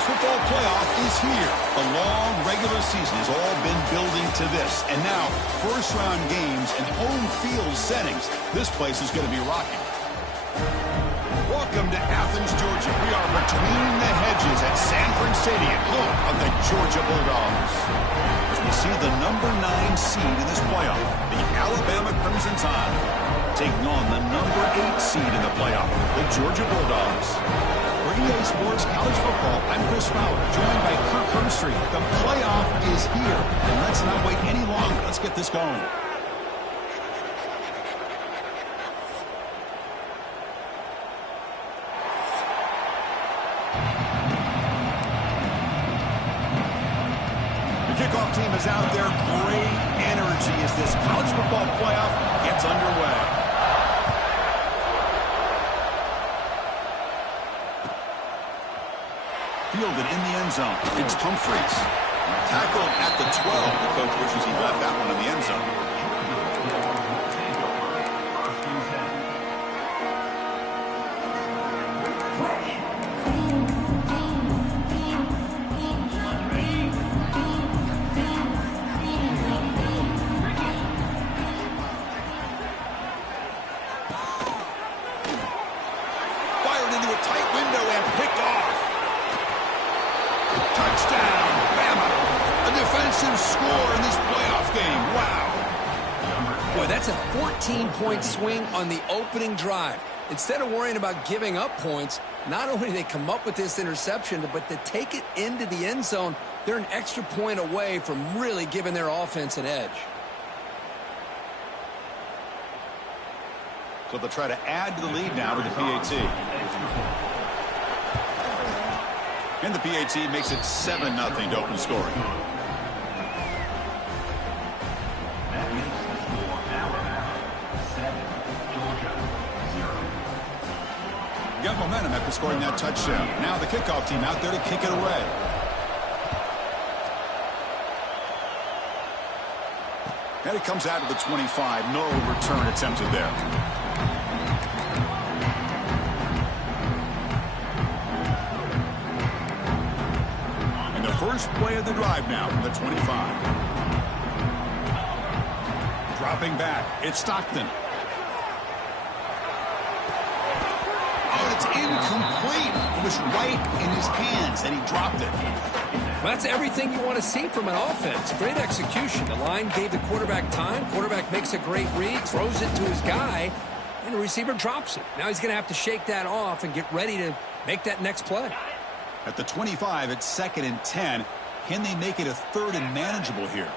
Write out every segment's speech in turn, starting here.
college football playoff is here. The long regular season has all been building to this. And now, first-round games and home field settings. This place is going to be rocking. Welcome to Athens, Georgia. We are between the hedges at Sanford Stadium, home of the Georgia Bulldogs. As we see the number 9 seed in this playoff, the Alabama Crimson Tide, taking on the number 8 seed in the playoff, the Georgia Bulldogs. For EA Sports College Football, I'm Chris Fowler, joined by Kirk Hermstreet. The playoff is here, and let's not wait any longer. Let's get this going. The kickoff team is out there. Great energy as this college football playoff gets underway. Fielded in the end zone. It's Humphreys. Tackled at the 12. The coach wishes he left that one in the end zone. Fired into a tight window and picked off. Touchdown, Bama. A defensive score in this playoff game. Wow. Boy, that's a 14-point swing on the opening drive. Instead of worrying about giving up points, not only do they come up with this interception, but to take it into the end zone, they're an extra point away from really giving their offense an edge. So they'll try to add to the lead now with the PAT. And the PAT makes it 7-0 to open scoring. Got momentum after scoring that touchdown. Now the kickoff team out there to kick it away. And it comes out of the 25. No return attempted there. First play of the drive now from the 25. Dropping back, it's Stockton. Oh, it's incomplete. It was right in his hands, and he dropped it. Well, that's everything you want to see from an offense. Great execution. The line gave the quarterback time. Quarterback makes a great read, throws it to his guy, and the receiver drops it. Now he's going to have to shake that off and get ready to make that next play. At the 25, it's 2nd and 10. Can they make it a 3rd and manageable here?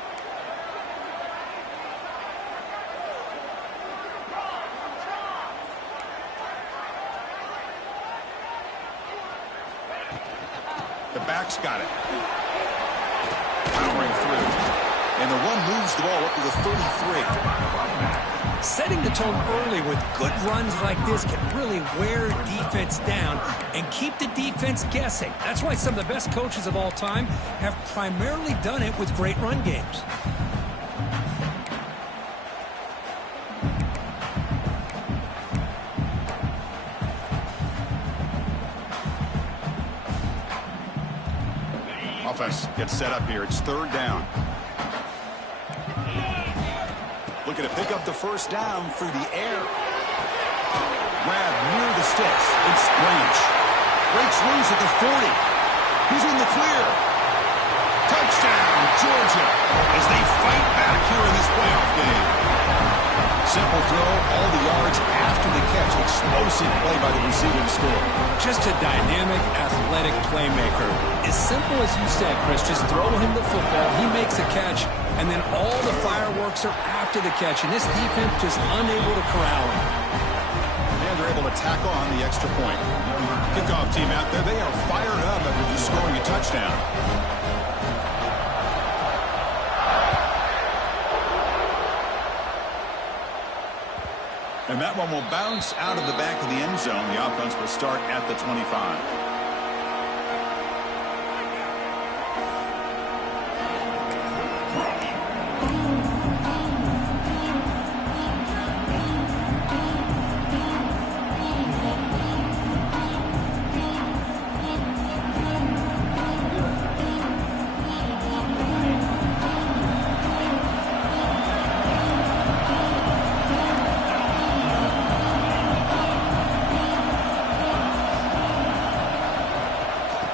The back's got it. Powering through. And the run moves the ball up to the 33. Setting the tone early with good runs like this can really wear defense down and keep the defense guessing. That's why some of the best coaches of all time have primarily done it with great run games. Offense gets set up here. It's 3rd down. Looking to pick up the first down through the air. Grab near the sticks. It's Branch. Breaks loose at the 40. He's in the clear. Touchdown, Georgia, as they fight back here in this playoff game. Simple throw, all the yards after the catch. Explosive play by the receiver to score. Just a dynamic, athletic playmaker. As simple as you said, Chris, just throw him the football, he makes a catch, and then all the fireworks are after the catch, and this defense just unable to corral him. And they're able to tackle on the extra point. Kickoff team out there, they are fired up after just scoring a touchdown. And that one will bounce out of the back of the end zone. The offense will start at the 25.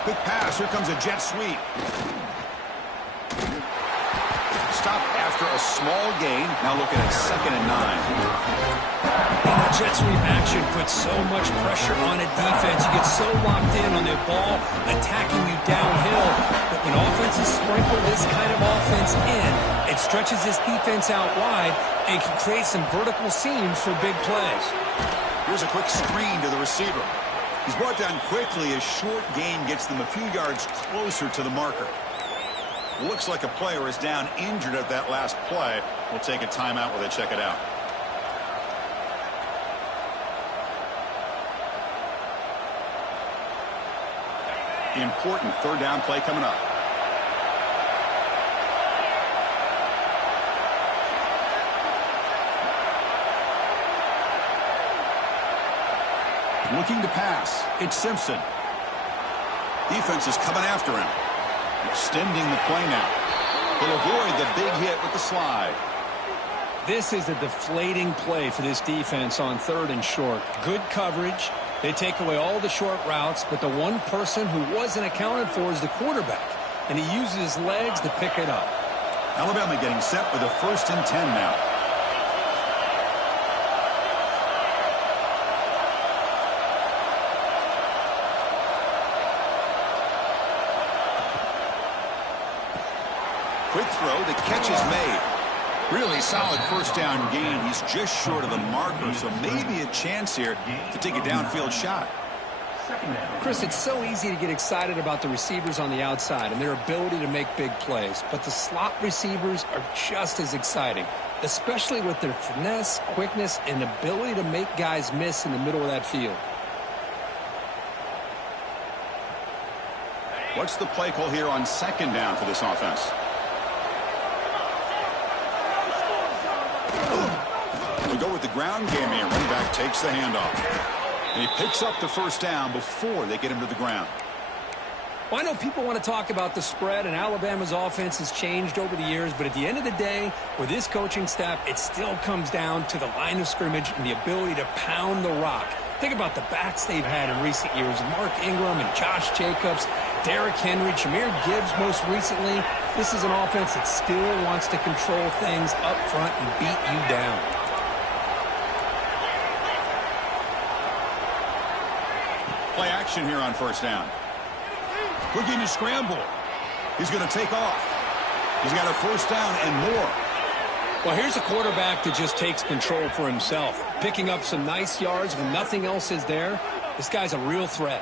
Quick pass. Here comes a jet sweep. Stop after a small gain. Now looking at 2nd and 9. And that jet sweep action puts so much pressure on a defense. You get so locked in on the ball attacking you downhill. But when offenses sprinkle this kind of offense in, it stretches this defense out wide and can create some vertical seams for big plays. Here's a quick screen to the receiver. He's brought down quickly. His short gain gets them a few yards closer to the marker. Looks like a player is down injured at that last play. We'll take a timeout while they check it out. Important 3rd down play coming up. Looking to pass. It's Simpson. Defense is coming after him. Extending the play now. He'll avoid the big hit with the slide. This is a deflating play for this defense on 3rd and short. Good coverage. They take away all the short routes, but the one person who wasn't accounted for is the quarterback, and he uses his legs to pick it up. Alabama getting set with a 1st and 10 now. Quick throw, the catch is made. Really solid 1st down gain. He's just short of the marker, so maybe a chance here to take a downfield shot. Chris, it's so easy to get excited about the receivers on the outside and their ability to make big plays, but the slot receivers are just as exciting, especially with their finesse, quickness, and ability to make guys miss in the middle of that field. What's the play call here on 2nd down for this offense? We go with the ground game here. Running back takes the handoff. And he picks up the 1st down before they get him to the ground. Well, I know people want to talk about the spread, and Alabama's offense has changed over the years, but at the end of the day, with this coaching staff, it still comes down to the line of scrimmage and the ability to pound the rock. Think about the backs they've had in recent years. Mark Ingram and Josh Jacobs, Derrick Henry, Jahmyr Gibbs most recently. This is an offense that still wants to control things up front and beat you down. Play action here on 1st down. Looking to scramble. He's going to take off. He's got a 1st down and more. Well, here's a quarterback that just takes control for himself, picking up some nice yards when nothing else is there. This guy's a real threat.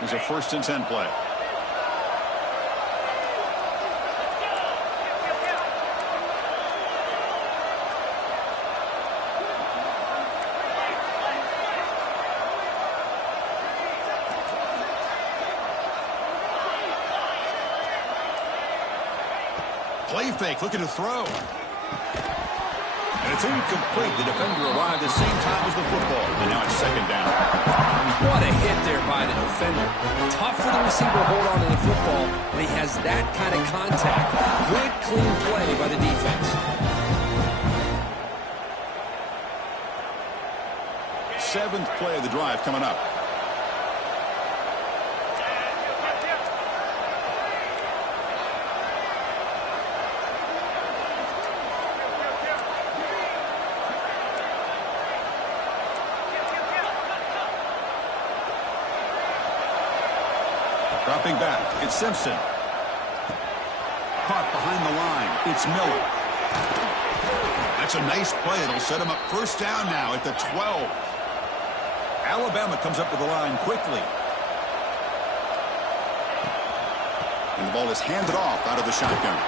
There's a 1st and 10 play. Play fake, looking to throw. And it's incomplete. The defender arrived at the same time as the football. And now it's 2nd down. What a hit there by the defender. Tough for the receiver to hold on to the football, but he has that kind of contact. Good, clean play by the defense. 7th play of the drive coming up. Dropping back, it's Simpson. Caught behind the line, it's Miller. That's a nice play. It'll set him up 1st down now at the 12. Alabama comes up to the line quickly. And the ball is handed off out of the shotgun.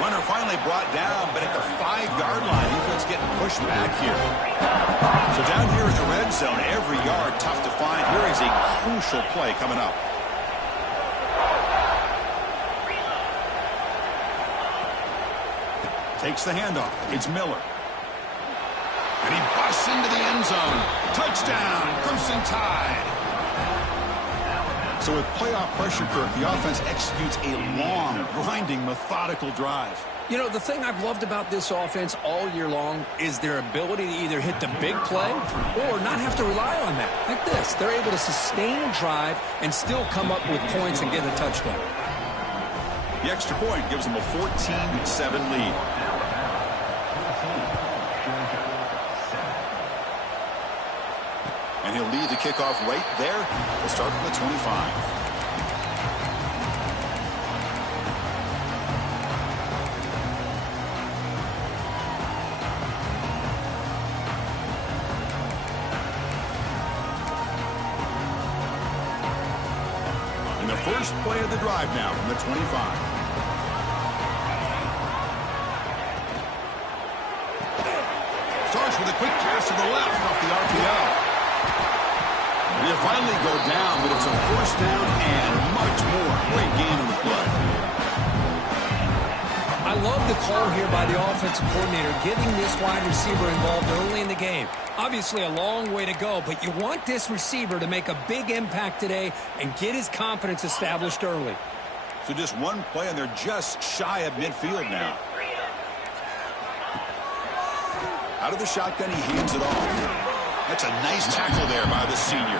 Runner finally brought down, but at the 5-yard line, defense getting pushed back here. So down here in the red zone, every yard tough to find. Here is a crucial play coming up. Takes the handoff. It's Miller. And he busts gets into the end zone. Touchdown, Crimson Tide. So with playoff pressure, Kirk, the offense executes a long, grinding, methodical drive. You know, the thing I've loved about this offense all year long is their ability to either hit the big play or not have to rely on that. Like this, they're able to sustain a drive and still come up with points and get a touchdown. The extra point gives them a 14-7 lead. And he'll lead the kickoff right there. We'll start from the 25. And the first play of the drive now from the 25. Starts with a quick pass to the left off the RPO. He'll finally go down, but it's a first down and much more. Great gain on the play. I love the call here by the offensive coordinator, getting this wide receiver involved early in the game. Obviously a long way to go, but you want this receiver to make a big impact today and get his confidence established early. So just one play, and they're just shy of midfield now. Out of the shotgun, he hands it off. That's a nice tackle there by the senior.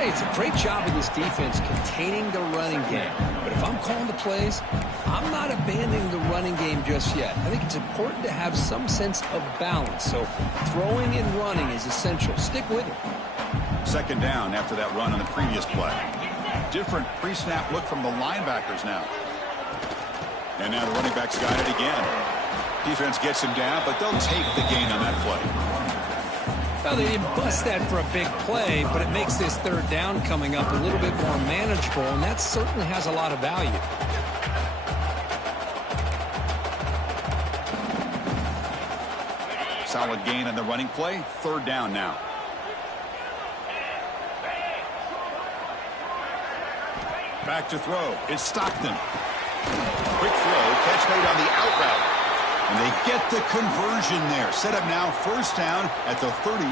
Hey, it's a great job in this defense containing the running game. But if I'm calling the plays, I'm not abandoning the running game just yet. I think it's important to have some sense of balance. So throwing and running is essential. Stick with it. Second down after that run on the previous play. Different pre-snap look from the linebackers now. And now the running back's got it again. Defense gets him down, but they'll take the gain on that play. Well, they didn't bust that for a big play, but it makes this third down coming up a little bit more manageable, and that certainly has a lot of value. Solid gain on the running play. Third down now. Back to throw. It's Stockton. Quick throw. Catch made on the out route. And they get the conversion there. Set up now first down at the 38.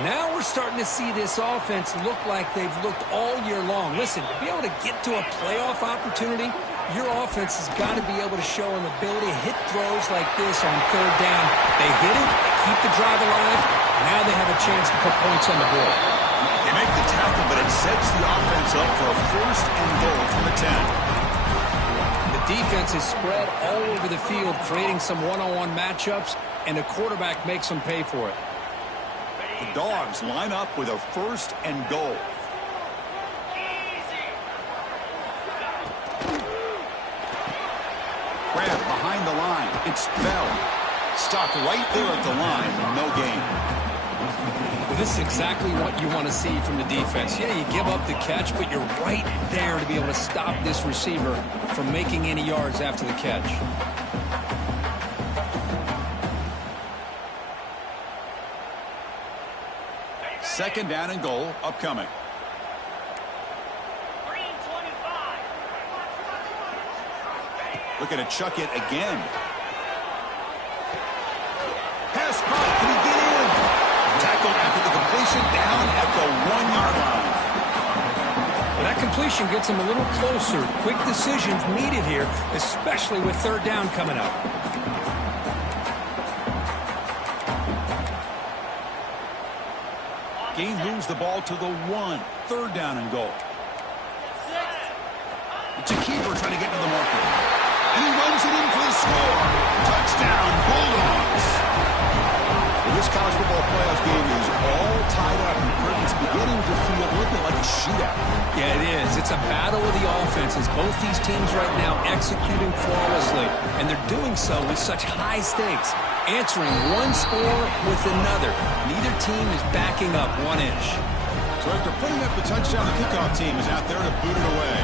Now we're starting to see this offense look like they've looked all year long. Listen, to be able to get to a playoff opportunity, your offense has got to be able to show an ability to hit throws like this on third down. They hit it, they keep the drive alive. Now they have a chance to put points on the board. They make the tackle, but it sets the offense up for a first and goal from the 10. Defense is spread all over the field, creating some one-on-one matchups, and the quarterback makes them pay for it. The Dogs line up with a first and goal. Grab behind the line. It's Bell. Stopped right there at the line. No gain. This is exactly what you want to see from the defense. Yeah, you give up the catch, but you're right there to be able to stop this receiver from making any yards after the catch. Second down and goal upcoming. Looking to chuck it again. Pass caught. Can he get in? Tackled after the completion, down at the 1-yard line. Well, that completion gets him a little closer. Quick decisions needed here, especially with third down coming up. Gain moves the ball to the 1. Third down and goal. It's a keeper trying to get to the marker. And he runs it in for the score. Touchdown, Bulldogs. This college football playoff game is all tied up, and it's beginning to feel a little bit like a shootout. Yeah, it is. It's a battle of the offenses. Both these teams right now executing flawlessly, and they're doing so with such high stakes, answering one score with another. Neither team is backing up 1 inch. So after putting up the touchdown, the kickoff team is out there to boot it away.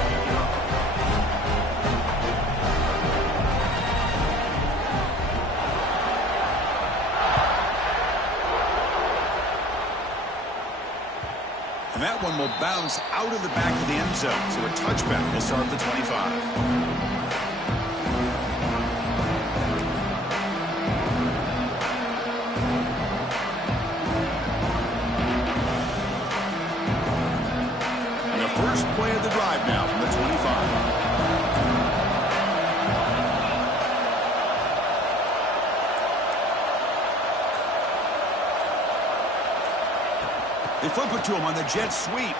And that one will bounce out of the back of the end zone. So a touchback will start the 25. drive now from the 25. They flip it to him on the jet sweep.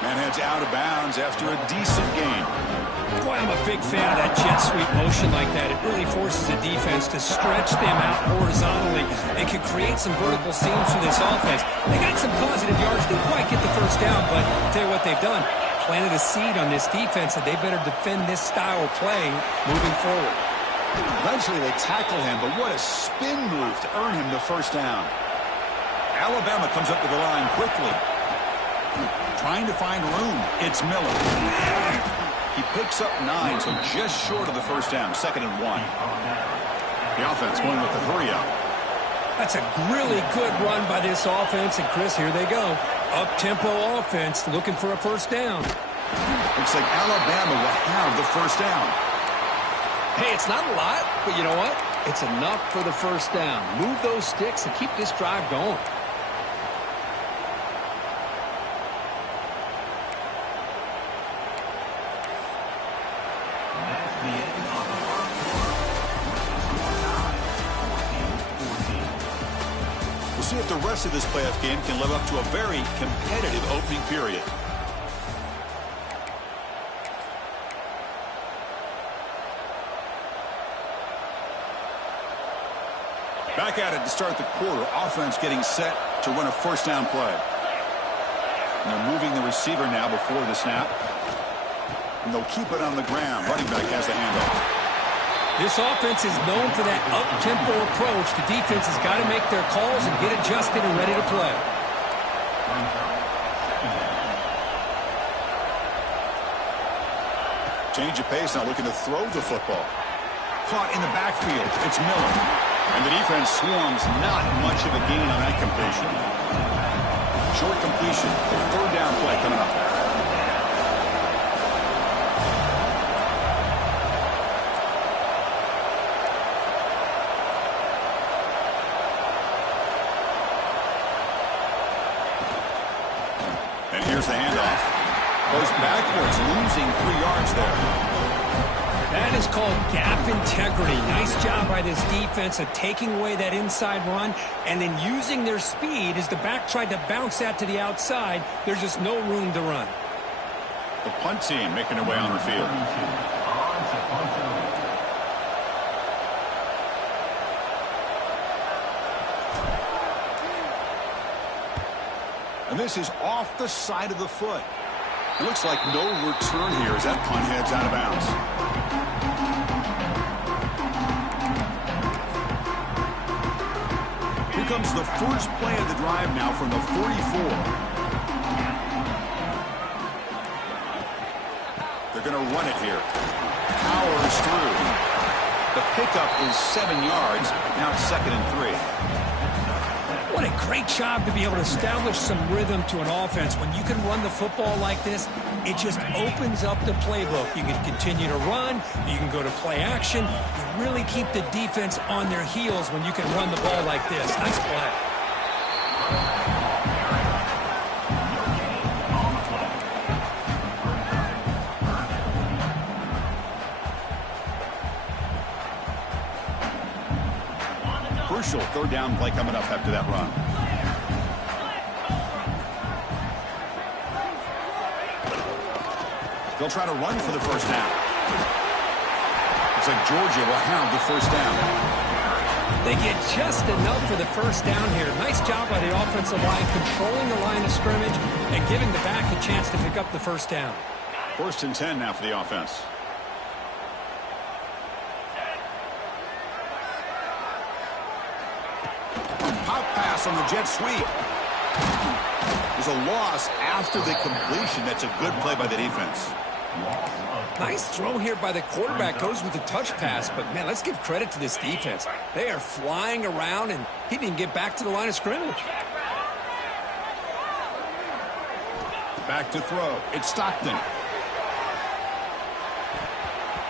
Man heads out of bounds after a decent gain. Boy, I'm a big fan of that jet sweep motion like that. It really forces the defense to stretch them out horizontally and can create some vertical seams for this offense. They got some positive yards. Didn't quite get the first down, but I'll tell you what they've done. Planted a seed on this defense that they better defend this style of play moving forward. Eventually they tackle him, but what a spin move to earn him the first down. Alabama comes up to the line quickly. Trying to find room. It's Miller. He picks up 9, so just short of the first down. 2nd and 1. The offense going with the hurry up. That's a really good run by this offense. And, Chris, here they go. Up-tempo offense looking for a first down. Looks like Alabama will have the first down. Hey, it's not a lot, but you know what? It's enough for the first down. Move those sticks and keep this drive going. We'll see if the rest of this playoff game can live up to a very competitive opening period. Back at it to start the quarter. Offense getting set to run a first down play. And they're moving the receiver now before the snap. And they'll keep it on the ground. Running back has the handoff. This offense is known for that up-tempo approach. The defense has got to make their calls and get adjusted and ready to play. Change of pace, now looking to throw the football. Caught in the backfield. It's Miller. And the defense swarms. Not much of a gain on that completion. Short completion. The 3rd down play coming up. And here's the handoff. Goes backwards, losing 3 yards there. That is called gap integrity. Nice job by this defense of taking away that inside run and then using their speed as the back tried to bounce that to the outside. There's just no room to run. The punt team making their way on the field. And this is off the side of the foot. It looks like no return here as that punt heads out of bounds. Here comes the first play of the drive now from the 44. They're going to run it here. Powers through. The pickup is 7 yards. Now it's 2nd and 3. What a great job to be able to establish some rhythm to an offense. When you can run the football like this, it just opens up the playbook. You can continue to run. You can go to play action. You really keep the defense on their heels when you can run the ball like this. Nice play. Crucial 3rd down play coming up after that run. They'll try to run for the first down. Looks like Georgia will have the first down. They get just enough for the first down here. Nice job by the offensive line controlling the line of scrimmage and giving the back a chance to pick up the first down. 1st and 10 now for the offense. Pop pass on the jet sweep. There's a loss after the completion. That's a good play by the defense. Nice throw here by the quarterback. Goes with the touch pass. But, man, let's give credit to this defense. They are flying around, and he didn't get back to the line of scrimmage. Back to throw. It's Stockton.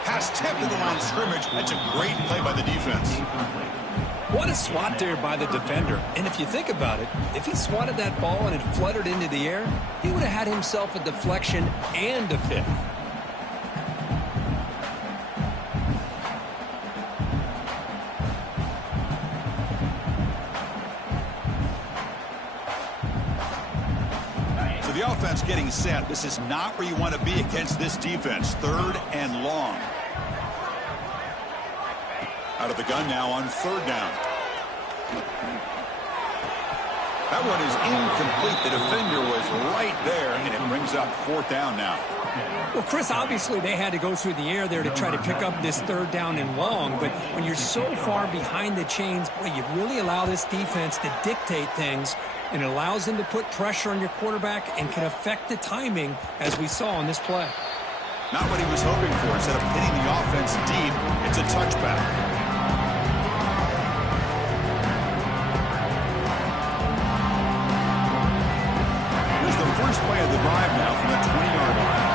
Pass tipped to the line of scrimmage. That's a great play by the defense. What a swat there by the defender. And if you think about it, if he swatted that ball and it fluttered into the air, he would have had himself a deflection and a pick. So the offense getting set. This is not where you want to be against this defense. 3rd and long. Out of the gun now on 3rd down. That one is incomplete. The defender was right there, and it brings up 4th down now. Well, Chris, obviously they had to go through the air there to try to pick up this 3rd down and long, but when you're so far behind the chains, boy, you really allow this defense to dictate things, and it allows them to put pressure on your quarterback and can affect the timing, as we saw on this play. Not what he was hoping for. Instead of hitting the offense deep, it's a touchback. First play of the drive now from the 20-yard line.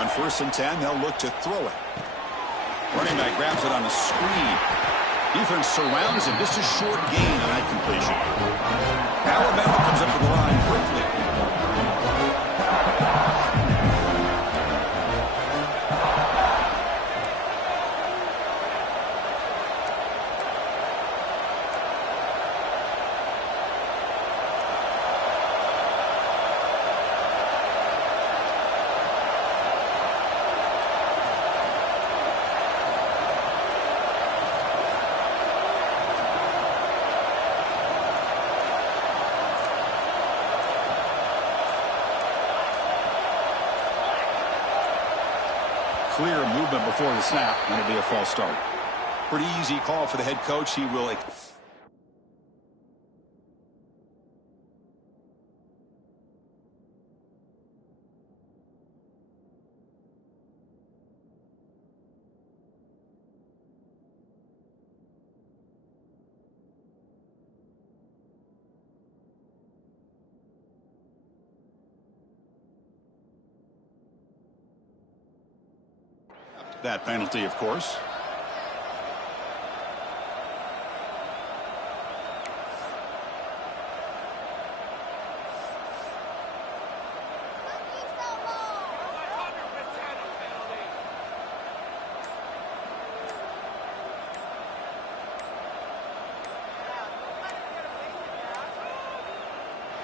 On 1st and 10, they'll look to throw it. Running back grabs it on a screen. Defense surrounds him. Just a short gain on that completion. Alabama comes up to the line quickly. Clear movement before the snap, and it'll be a false start. Pretty easy call for the head coach. He will. That penalty, of course.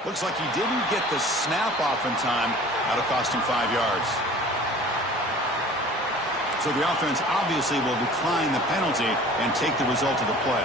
Looks like he didn't get the snap off in time. That'll cost him 5 yards. So the offense obviously will decline the penalty and take the result of the play.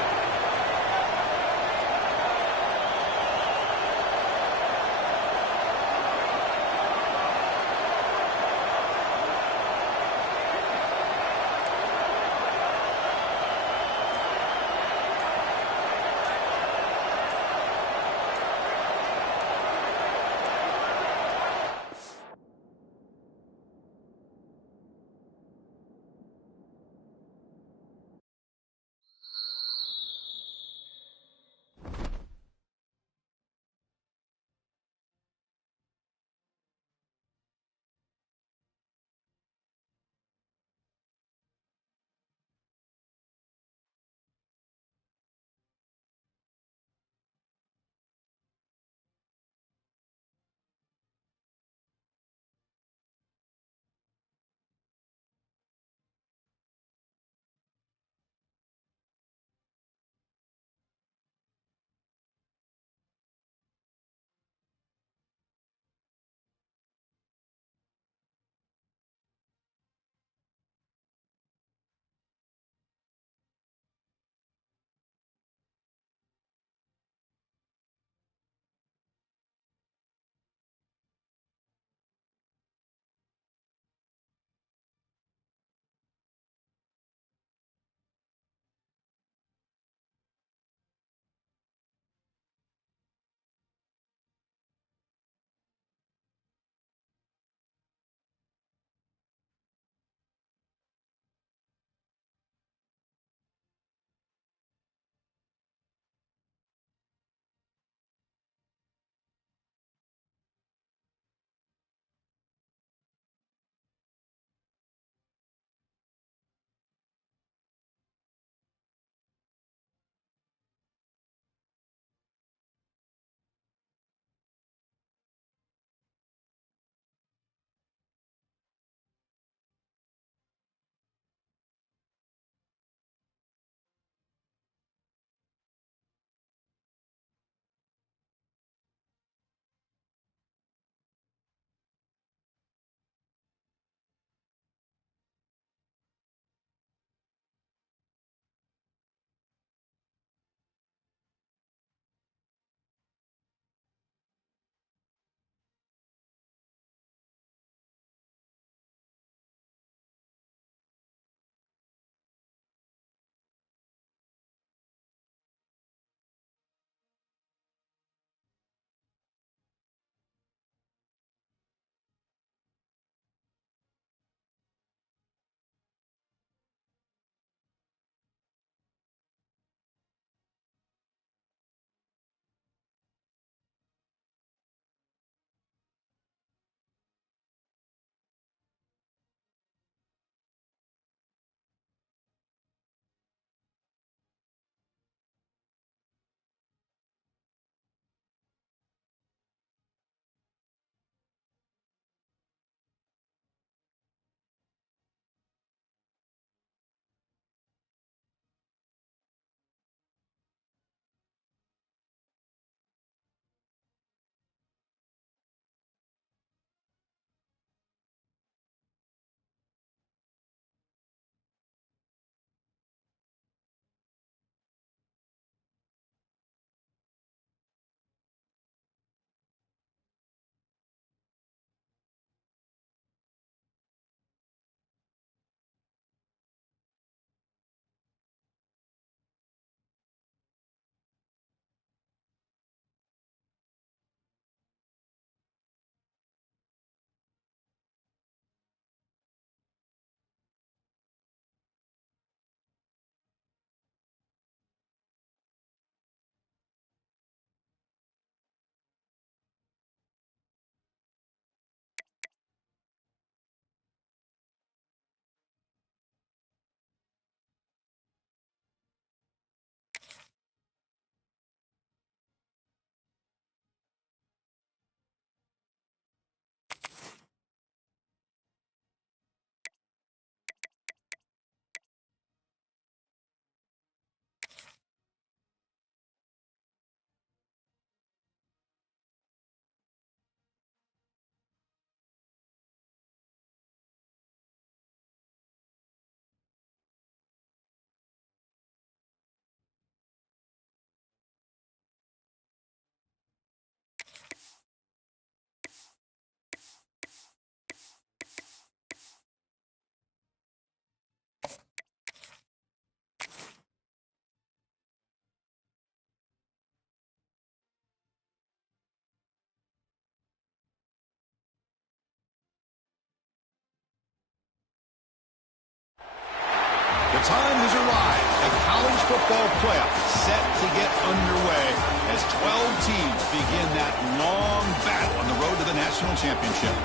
time has arrived. The college football playoff set to get underway as 12 teams begin that long battle on the road to the national championship.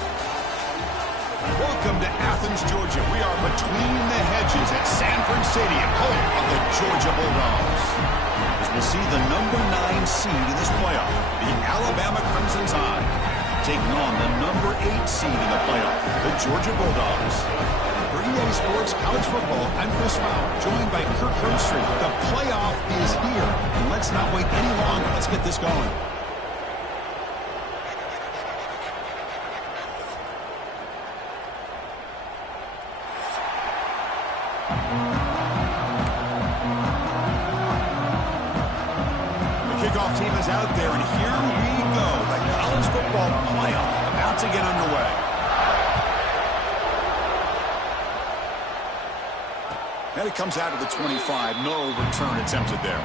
Welcome to Athens, Georgia. We are between the hedges at Sanford Stadium, home of the Georgia Bulldogs. As we'll see the number 9 seed in this playoff, the Alabama Crimson Tide, taking on the number 8 seed in the playoff, the Georgia Bulldogs. For EA Sports College Football, I'm Chris Fowler, joined by Kirk Herbstreit. The playoff is here, and let's not wait any longer. Let's get this going. Kickoff team is out there, and here we go. The college football playoff about to get underway. And it comes out of the 25. No return attempted there.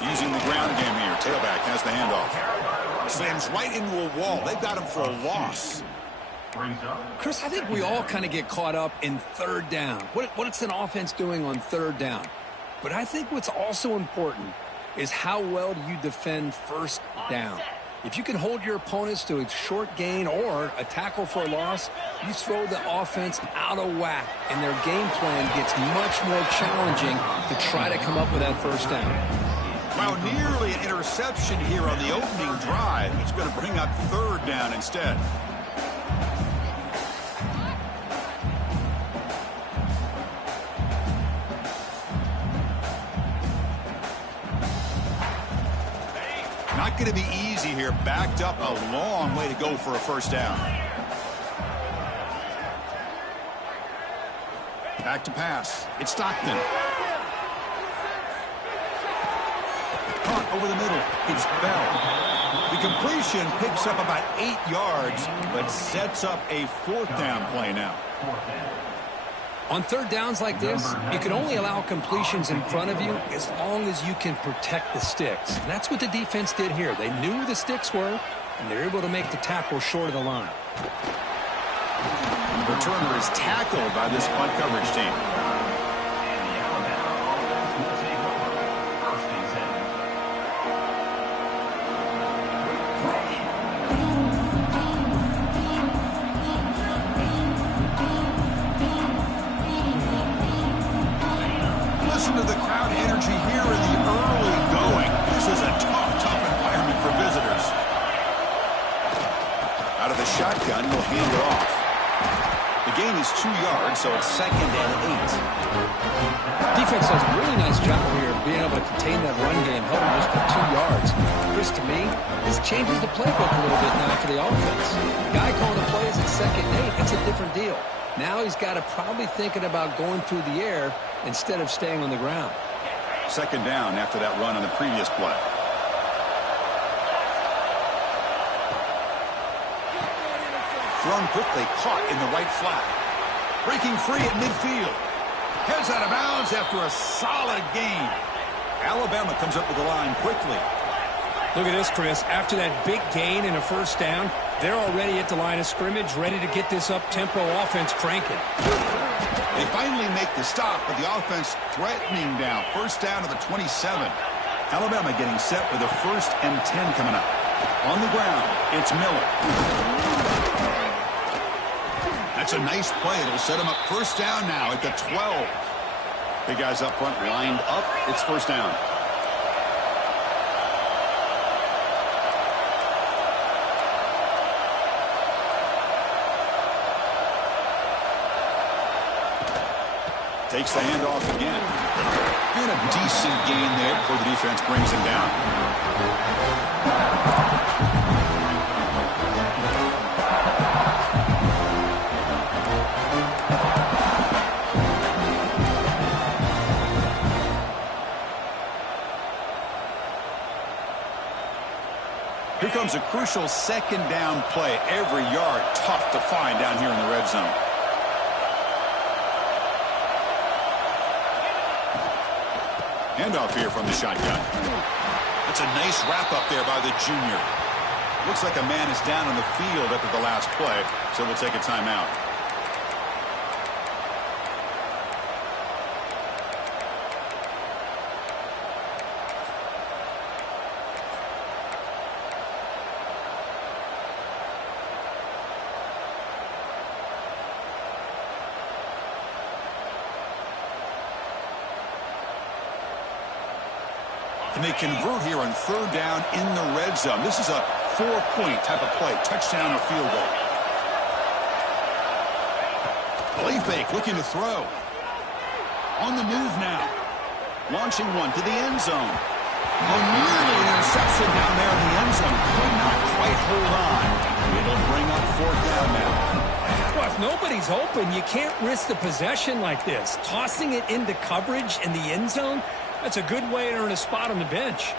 Using the ground game here. Tailback has the handoff. Slams right into a wall. They've got him for a loss. Chris, I think we all kind of get caught up in third down. What's an offense doing on third down? But I think what's also important is how well do you defend first down. If you can hold your opponents to a short gain or a tackle for a loss, you throw the offense out of whack, and their game plan gets much more challenging to try to come up with that first down. Wow, nearly an interception here on the opening drive. It's going to bring up third down instead. Not going to be easy here. Backed up a long way to go for a first down. Back to pass. It's Stockton. Caught over the middle. It's Bell. The completion picks up about 8 yards, but sets up a fourth down play now. On third downs like this, you can only allow completions in front of you as long as you can protect the sticks. And that's what the defense did here. They knew where the sticks were, and they're able to make the tackle short of the line. The returner is tackled by this punt coverage team. Listen to the crowd energy here in the early going. This is a tough environment for visitors. Out of the shotgun, he'll hand it off. The gain is 2 yards, so it's 2nd and 8. Defense does a really nice job here of being able to contain that run game, held him just for 2 yards. Chris, to me, this changes the playbook a little bit now for the offense. The guy calling the plays at 2nd and 8, that's a different deal. Now he's got to probably thinking about going through the air instead of staying on the ground. 2nd down after that run on the previous play. Thrown quickly, caught in the right flat. Breaking free at midfield. Heads out of bounds after a solid gain. Alabama comes up with the line quickly. Look at this, Chris. After that big gain and a first down, they're already at the line of scrimmage, ready to get this up-tempo offense cranking. They finally make the stop, but the offense threatening down. First down to the 27. Alabama getting set with a 1st and 10 coming up. On the ground, it's Miller. That's a nice play. It'll set him up first down now at the 12. The guys up front lined up. It's first down. Takes the handoff again. And a decent gain there before the defense brings him down. Here comes a crucial second down play. Every yard tough to find down here in the red zone. Handoff here from the shotgun. That's a nice wrap up there by the junior. Looks like a man is down on the field after the last play, so we'll take a timeout. And they convert here on third down in the red zone. This is a 4-point type of play. Touchdown or field goal. Play fake, looking to throw. On the move now. Launching one to the end zone. Oh, nearly an interception down there in the end zone. Could not quite hold on. It'll bring up fourth down now. Well, if nobody's open, you can't risk the possession like this. Tossing it into coverage in the end zone, that's a good way to earn a spot on the bench.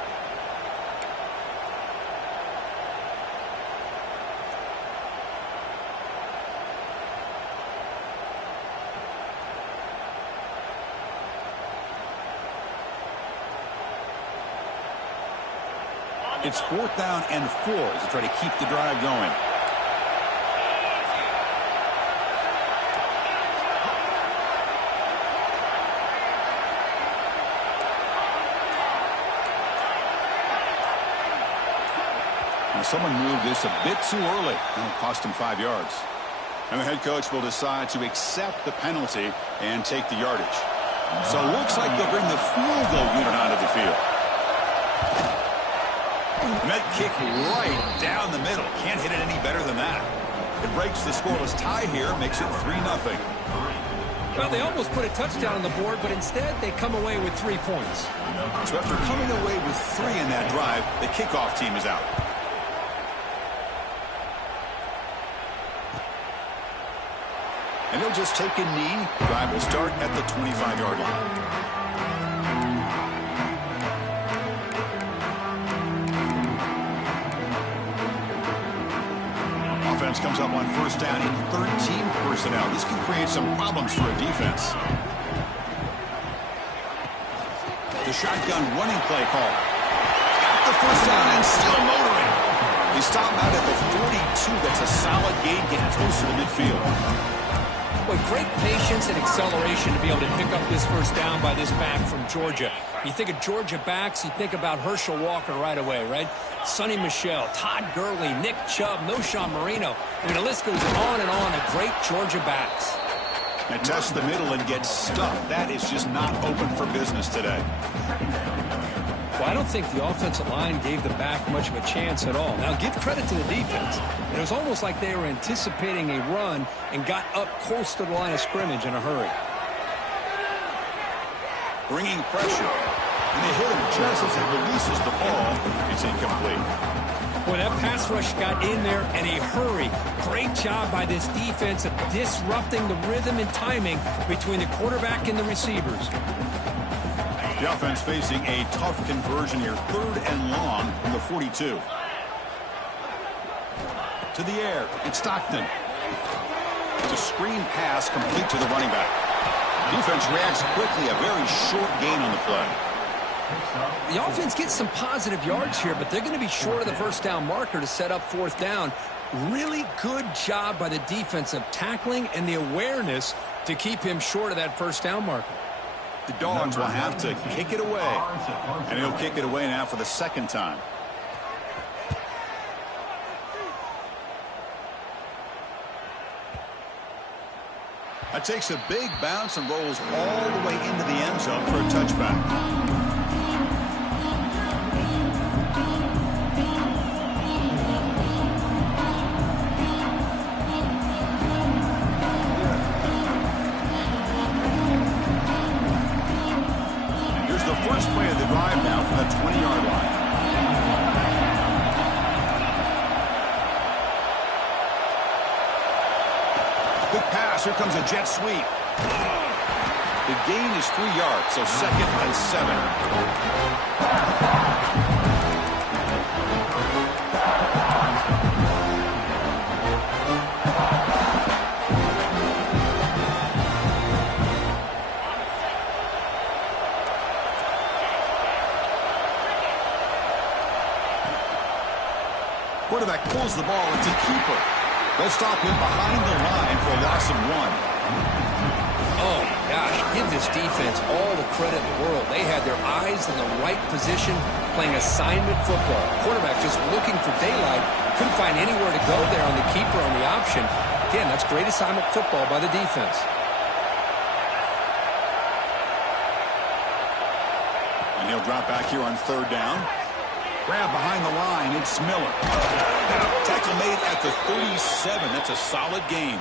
It's fourth down and 4 as they try to keep the drive going. And someone moved this a bit too early, and it cost him 5 yards. And the head coach will decide to accept the penalty and take the yardage. So it looks like they'll bring the field goal unit onto the field. And that kick right down the middle. Can't hit it any better than that. It breaks the scoreless tie here, makes it 3-0. Well, they almost put a touchdown on the board, but instead they come away with 3 points. So after coming away with 3 in that drive, the kickoff team is out. And he'll just take a knee. Drive will start at the 25-yard line. Offense comes up on first down in 13 personnel. This can create some problems for a defense. The shotgun running play call. Got the first down and still motoring. He stopped out at the 42. That's a solid gain, getting closer to midfield. Boy, great patience and acceleration to be able to pick up this first down by this back from Georgia. You think of Georgia backs, you think about Herschel Walker right away, right? Sonny Michel, Todd Gurley, Nick Chubb, Noshawn Marino. I mean, the list goes on and on of great Georgia backs. And test the middle and get stuffed. That is just not open for business today. Well, I don't think the offensive line gave the back much of a chance at all. Now, give credit to the defense. It was almost like they were anticipating a run and got up close to the line of scrimmage in a hurry. Bringing pressure. And they hit him just as it releases the ball. It's incomplete. Boy, that pass rush got in there in a hurry. Great job by this defense of disrupting the rhythm and timing between the quarterback and the receivers. The offense facing a tough conversion here. 3rd and long from the 42. To the air. It's Stockton. It's a screen pass complete to the running back. Defense reacts quickly. A very short gain on the play. The offense gets some positive yards here, but they're going to be short of the first down marker to set up fourth down. Really good job by the defense of tackling and the awareness to keep him short of that first down marker. The Dogs will have to kick it away. And he'll kick it away now for the second time. That takes a big bounce and rolls all the way into the end zone for a touchback. First play of the drive now from the 20-yard line. Good pass. Here comes a jet sweep. The gain is 3 yards, so 2nd and 7. Quarterback pulls the ball. It's a keeper. They'll stop him behind the line for a loss of 1. Oh, gosh, give this defense all the credit in the world. They had their eyes in the right position, playing assignment football. Quarterback just looking for daylight. Couldn't find anywhere to go there on the keeper on the option. Again, that's great assignment football by the defense. And he'll drop back here on 3rd down. Grab behind the line. It's Miller. Tackle made at the 37. That's a solid gain.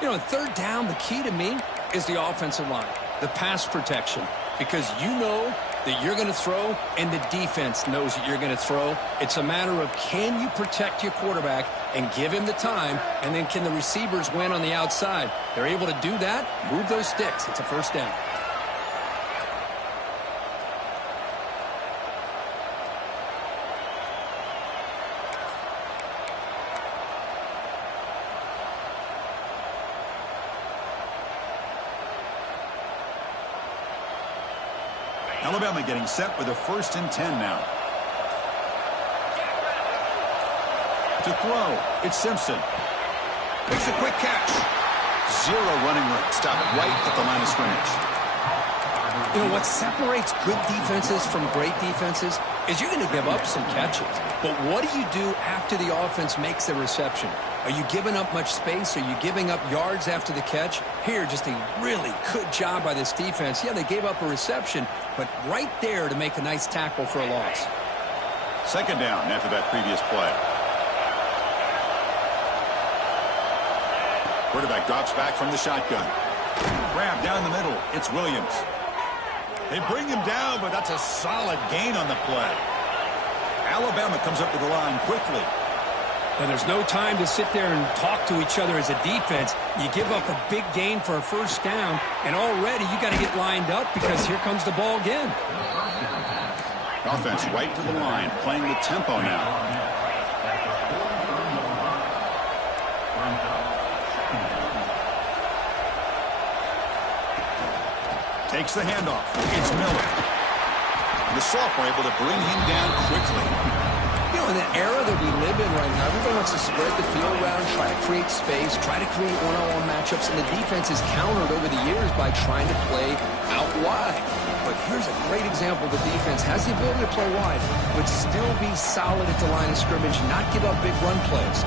You know, on 3rd down, the key to me is the offensive line, the pass protection, because you know that you're going to throw and the defense knows that you're going to throw. It's a matter of can you protect your quarterback and give him the time, and then can the receivers win on the outside? They're able to do that, move those sticks. It's a 1st down. Alabama getting set with a 1st and 10 now. To throw, it's Simpson. Makes a quick catch. 0 running room. Stop right at the line of scrimmage. You know, what separates good defenses from great defenses is you're going to give up some catches. But what do you do after the offense makes the reception? Are you giving up much space? Are you giving up yards after the catch? Here, just a really good job by this defense. Yeah, they gave up a reception, but right there to make a nice tackle for a loss. 2nd down after that previous play. Quarterback drops back from the shotgun. Grab down the middle. It's Williams. They bring him down, but that's a solid gain on the play. Alabama comes up to the line quickly. And there's no time to sit there and talk to each other as a defense. You give up a big gain for a 1st down, and already you got to get lined up because here comes the ball again. Offense right to the line, playing with tempo now. Takes the handoff. It's Miller. The sophomore able to bring him down quickly. You know, in the era that we live in right now, everybody wants to spread the field around, try to create space, try to create one-on-one matchups, and the defense is countered over the years by trying to play out wide. But here's a great example. The defense has the ability to play wide, but still be solid at the line of scrimmage, not give up big run plays.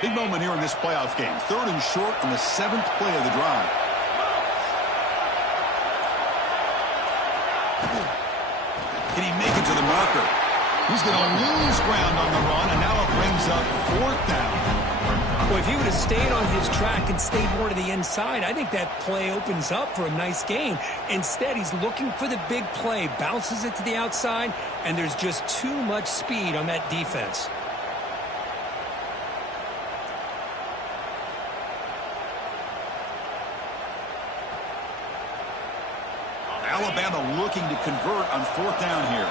Big moment here in this playoff game. 3rd and short on the 7th play of the drive. Can he make it to the marker? He's going to lose ground on the run, and now it brings up 4th down. Well, if he would have stayed on his track and stayed more to the inside, I think that play opens up for a nice gain. Instead, he's looking for the big play, bounces it to the outside, and there's just too much speed on that defense. Alabama looking to convert on 4th down here.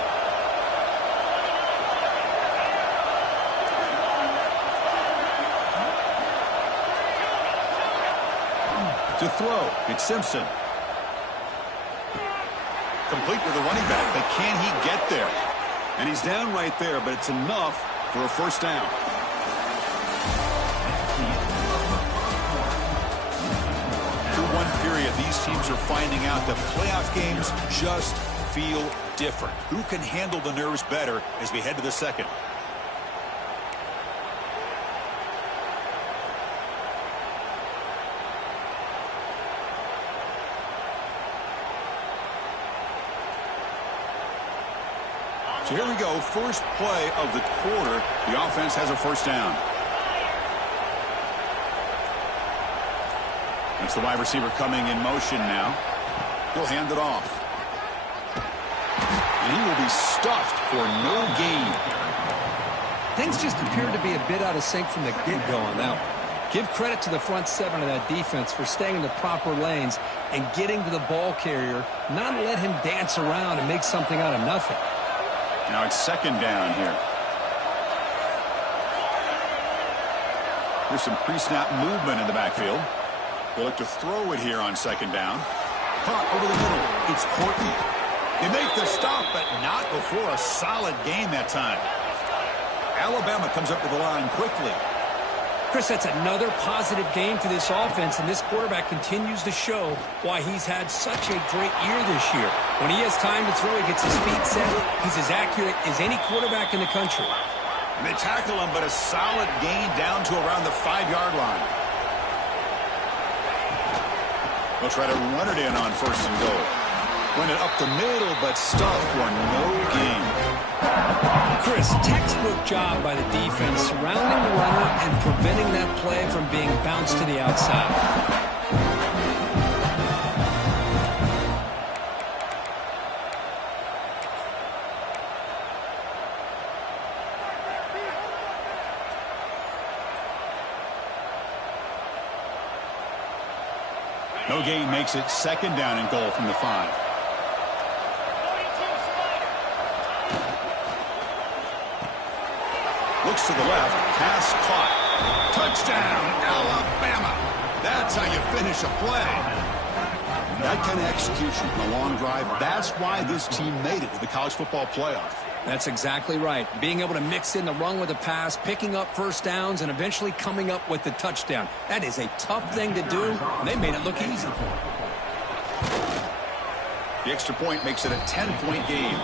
To throw, it's Simpson. Complete with the running back, but can he get there? And he's down right there, but it's enough for a 1st down. Period. These teams are finding out that playoff games just feel different. Who can handle the nerves better as we head to the 2nd? So here we go. First play of the quarter. The offense has a 1st down. It's the wide receiver coming in motion now. He'll hand it off. And he will be stuffed for no gain. Things just appear to be a bit out of sync from the get-go on that one. Give credit to the front seven of that defense for staying in the proper lanes and getting to the ball carrier, not let him dance around and make something out of nothing. Now it's second down here. There's some pre-snap movement in the backfield. They look to throw it here on second down. Caught over the middle. It's Horton. They make the stop, but not before a solid gain that time. Alabama comes up to the line quickly. Chris, that's another positive game for this offense, and this quarterback continues to show why he's had such a great year this year. When he has time to throw, he gets his feet set. He's as accurate as any quarterback in the country. And they tackle him, but a solid gain down to around the 5-yard line. They'll try to run it in on first and goal. Run it up the middle, but stuffed for no gain. Chris, textbook job by the defense surrounding the runner and preventing that play from being bounced to the outside. No gain makes it second down and goal from the 5. Looks to the left. Pass caught. Touchdown, Alabama. That's how you finish a play. That kind of execution from a long drive, that's why this team made it to the college football playoff. That's exactly right. Being able to mix in the run with the pass, picking up first downs, and eventually coming up with the touchdown. That is a tough thing to do, and they made it look easy. The extra point makes it a 10-point game.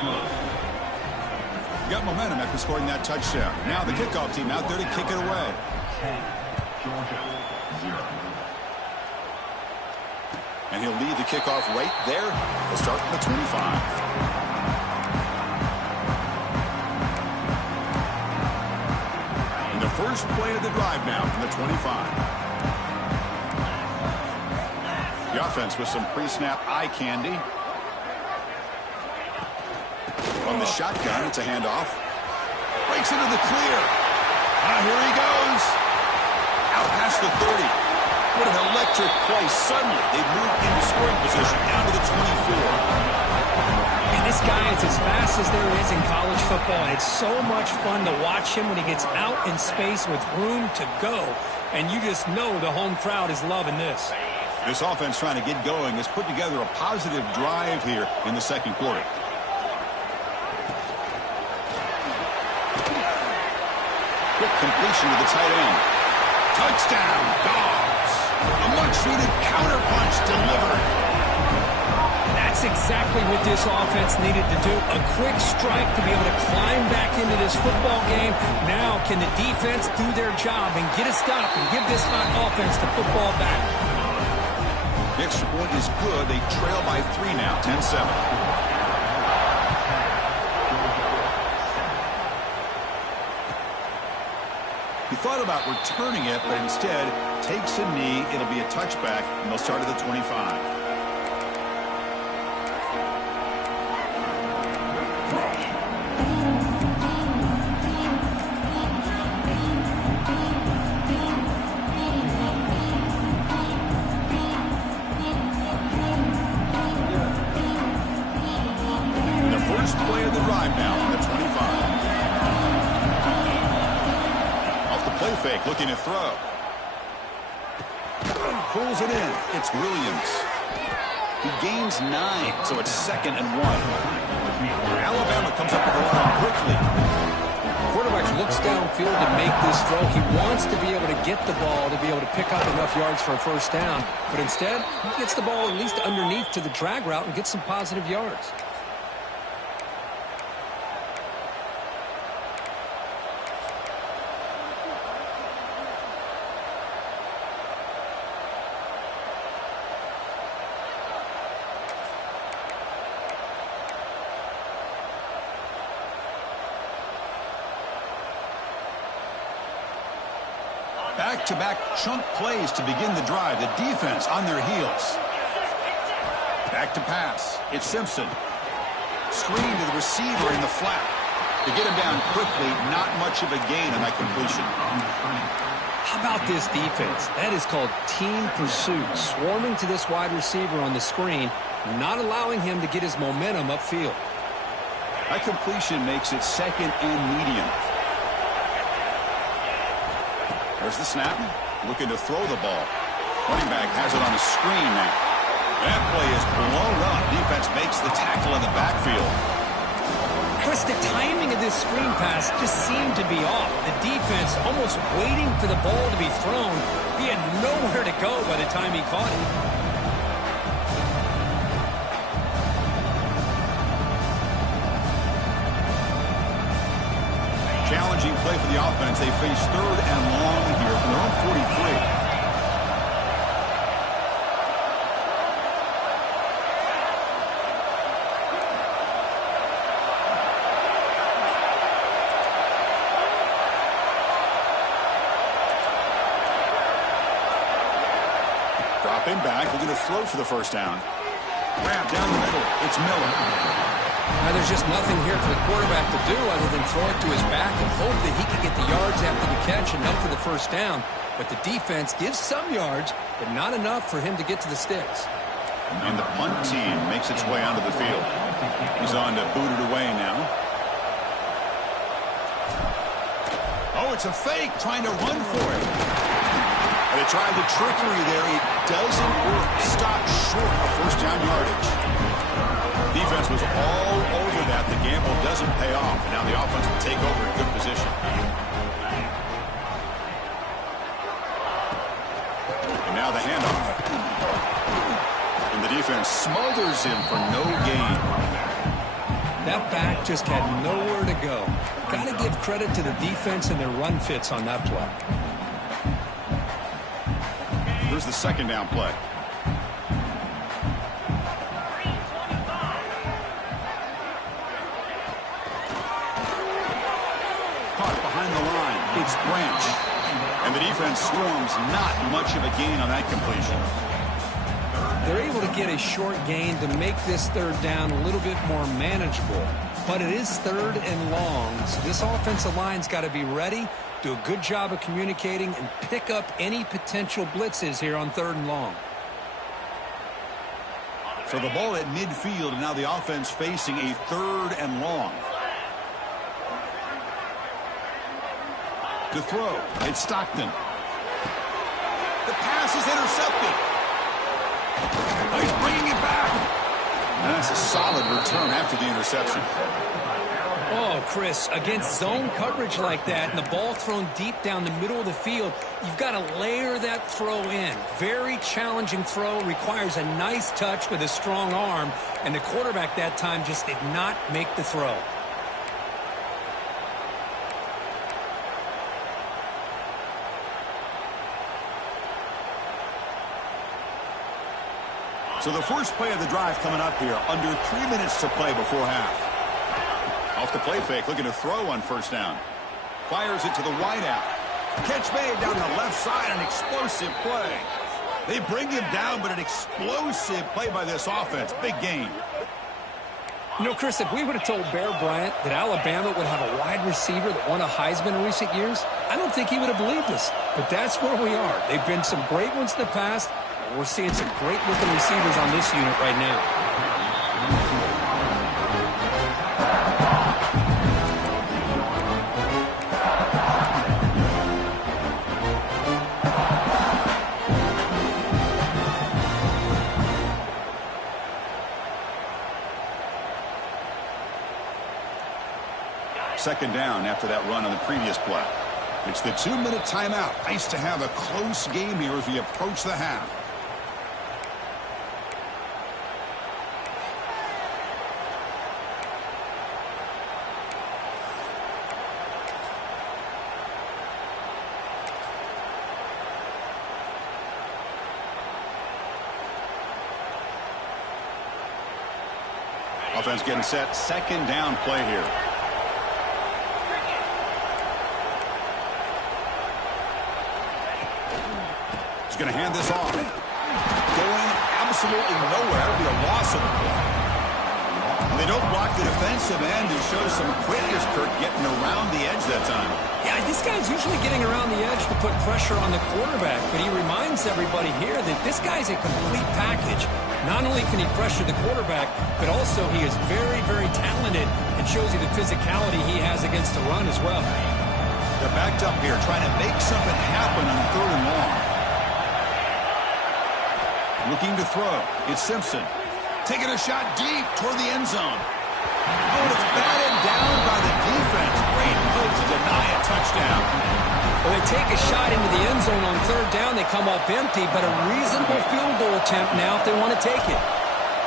Got momentum after scoring that touchdown. Now the kickoff team out there to kick it away. And he'll lead the kickoff right there. We'll start from the 25. First play of the drive now from the 25. The offense with some pre-snap eye candy. From the shotgun, it's a handoff. Breaks into the clear. Here he goes. Out past the 30. What an electric play. Suddenly, they moved into scoring position down to the 24. And this guy is as fast as there is in college football, and it's so much fun to watch him when he gets out in space with room to go. And you just know the home crowd is loving this. This offense trying to get going has put together a positive drive here in the second quarter. Quick completion to the tight end. Touchdown, Dogs. A much-needed counterpunch delivered. That's exactly what this offense needed to do. A quick strike to be able to climb back into this football game. Now can the defense do their job and get a stop and give this hot offense the football back? The extra point is good. They trail by 3 now, 10-7. He thought about returning it, but instead takes a knee. It'll be a touchback, and they'll start at the 25. Looking to throw. Pulls it in. It's Williams. He gains 9, so it's 2nd and 1. Alabama comes up to the line quickly. Quarterback looks downfield to make this throw. He wants to be able to get the ball to be able to pick up enough yards for a first down. But instead, he gets the ball at least underneath to the drag route and gets some positive yards. Back-to-back chunk plays to begin the drive. The defense on their heels. Back to pass. It's Simpson. Screen to the receiver in the flat. To get him down quickly, not much of a gain on that completion. How about this defense? That is called team pursuit, swarming to this wide receiver on the screen, not allowing him to get his momentum upfield. That completion makes it second and medium. There's the snap. Looking to throw the ball. Running back has it on a screen now. That play is blown up. Defense makes the tackle in the backfield. Chris, the timing of this screen pass just seemed to be off. The defense almost waiting for the ball to be thrown. He had nowhere to go by the time he caught it. Challenging play for the offense. They face third and long here from their own 43. Dropping back, looking to throw for the first down. Wrap down the middle. It's Miller. Now, there's just nothing here for the quarterback to do other than throw it to his back and hope that he can get the yards after the catch, enough for the first down. But the defense gives some yards, but not enough for him to get to the sticks. And the punt team makes its way onto the field. He's on to boot it away now. Oh, it's a fake, trying to run for it. And they tried the trickery there. It doesn't work. Stopped short of first down yardage. Defense was all over that. The gamble doesn't pay off. And now the offense will take over in good position. And now the handoff. And the defense smothers him for no gain. That back just had nowhere to go. Got to give credit to the defense and their run fits on that play. Here's the second down play. Caught behind the line. It's Branch. And the defense swarms. Not much of a gain on that completion. They're able to get a short gain to make this third down a little bit more manageable. But it is third and long, so this offensive line's got to be ready, do a good job of communicating, and pick up any potential blitzes here on third and long. So the ball at midfield, and now the offense facing a third and long. To throw, it's Stockton. The pass is intercepted. Oh, he's bringing it back. And that's a solid return after the interception. Oh, Chris, against zone coverage like that and the ball thrown deep down the middle of the field, you've got to layer that throw in. Very challenging throw, requires a nice touch with a strong arm, and the quarterback that time just did not make the throw. So the first play of the drive coming up here, under 3 minutes to play before half. Off the play fake, looking to throw on first down. Fires it to the wideout. Catch made down the left side, an explosive play. They bring him down, but an explosive play by this offense. Big gain. You know, Chris, if we would have told Bear Bryant that Alabama would have a wide receiver that won a Heisman in recent years, I don't think he would have believed us. But that's where we are. They've been some great ones in the past. We're seeing some great-looking receivers on this unit right now. Second down after that run on the previous play. It's the 2-minute timeout. Nice to have a close game here as we approach the half. Offense getting set. Second down play here. He's going to hand this off. Going absolutely nowhere. It'll be a loss of the play. They don't block the defensive end and show some quickness, Kirk, getting around the edge that time. Yeah, this guy's usually getting around the edge to put pressure on the quarterback, but he reminds everybody here that this guy's a complete package. Not only can he pressure the quarterback, but also he is very, very talented and shows you the physicality he has against the run as well. They're backed up here, trying to make something happen on 3rd and long. Looking to throw. It's Simpson. Taking a shot deep toward the end zone. Oh, and it's batted down by the defense. Great move to deny a touchdown. Well, they take a shot into the end zone on 3rd down. They come up empty, but a reasonable field goal attempt now if they want to take it.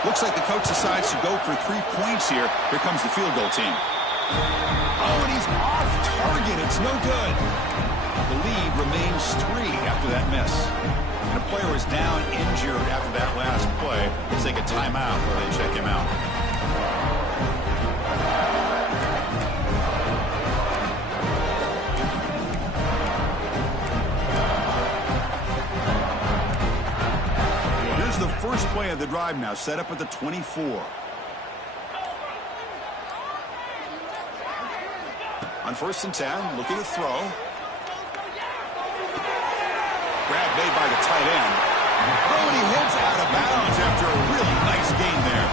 Looks like the coach decides to go for 3 points here. Here comes the field goal team. Oh, and he's off target. It's no good. The lead remains 3 after that miss. And a player is down injured after that last play. Let's take a timeout while they check him out. Here's the first play of the drive now, set up at the 24. On 1st and 10, looking to throw. Grab made by the tight end. Oh, and he hits out of bounds after a really nice gain there.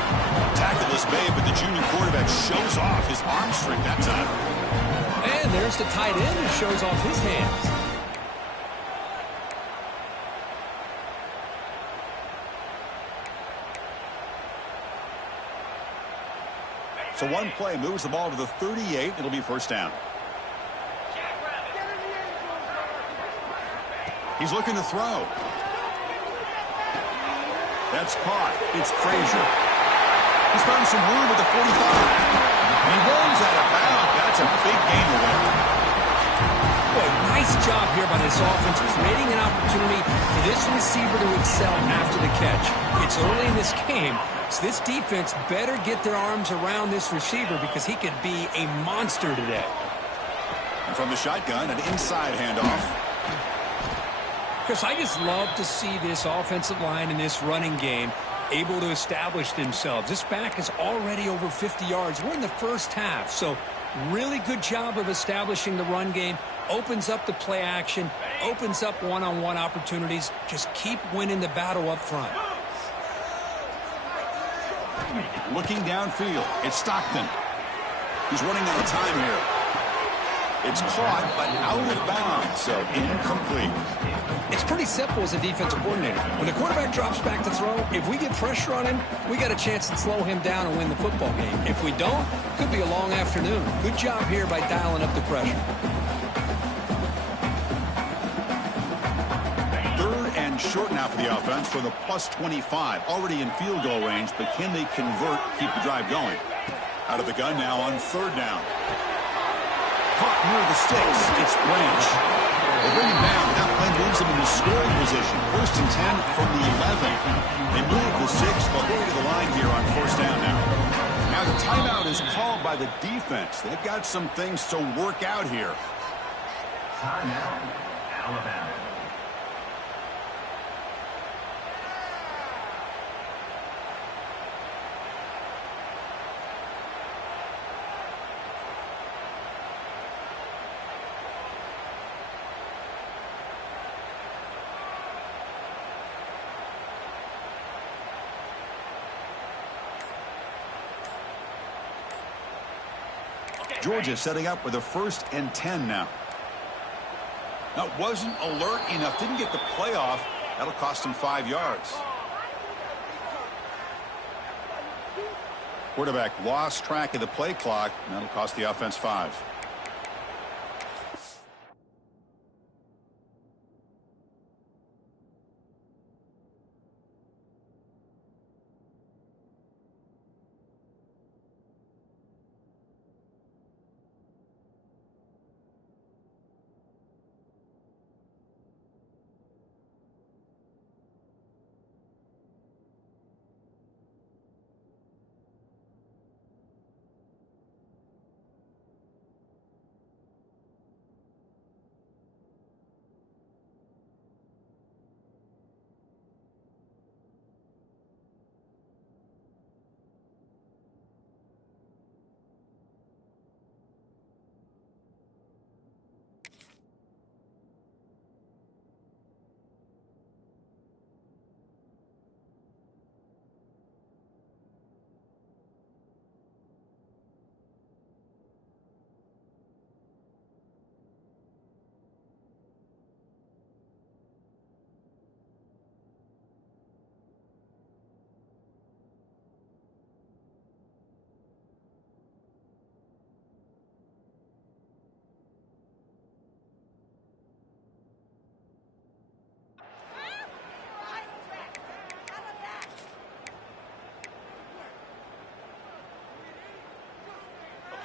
Tackleless Bay, but the junior quarterback shows off his arm strength that time. And there's the tight end who shows off his hands. So one play moves the ball to the 38. It'll be 1st down. He's looking to throw. That's caught. It's Frazier. He's found some room at the 45. And he runs out of bounds. That's a big gain away. Boy, nice job here by this offense, creating an opportunity for this receiver to excel after the catch. It's early in this game, so this defense better get their arms around this receiver because he could be a monster today. And from the shotgun, an inside handoff. Chris, I just love to see this offensive line in this running game able to establish themselves. This back is already over 50 yards. We're in the first half, so really good job of establishing the run game. Opens up the play action, opens up one-on-one opportunities. Just keep winning the battle up front. Looking downfield, it's Stockton. He's running out of time here. It's caught, but out of bounds, so incomplete. It's pretty simple as a defensive coordinator. When the quarterback drops back to throw, if we get pressure on him, we got a chance to slow him down and win the football game. If we don't, could be a long afternoon. Good job here by dialing up the pressure. 3rd and short now for the offense for the plus 25. Already in field goal range, but can they convert, keep the drive going? Out of the gun now on 3rd down. Caught near the sticks. It's Branch. They bring him down. That play moves him into scoring position. 1st and 10 from the 11. They move the 6, but going to the line here on 1st down now. Now the timeout is called by the defense. They've got some things to work out here. Timeout, Alabama. Georgia setting up with a 1st and 10 now. Now, wasn't alert enough, didn't get the play off. That'll cost him 5 yards. Quarterback lost track of the play clock, and that'll cost the offense 5.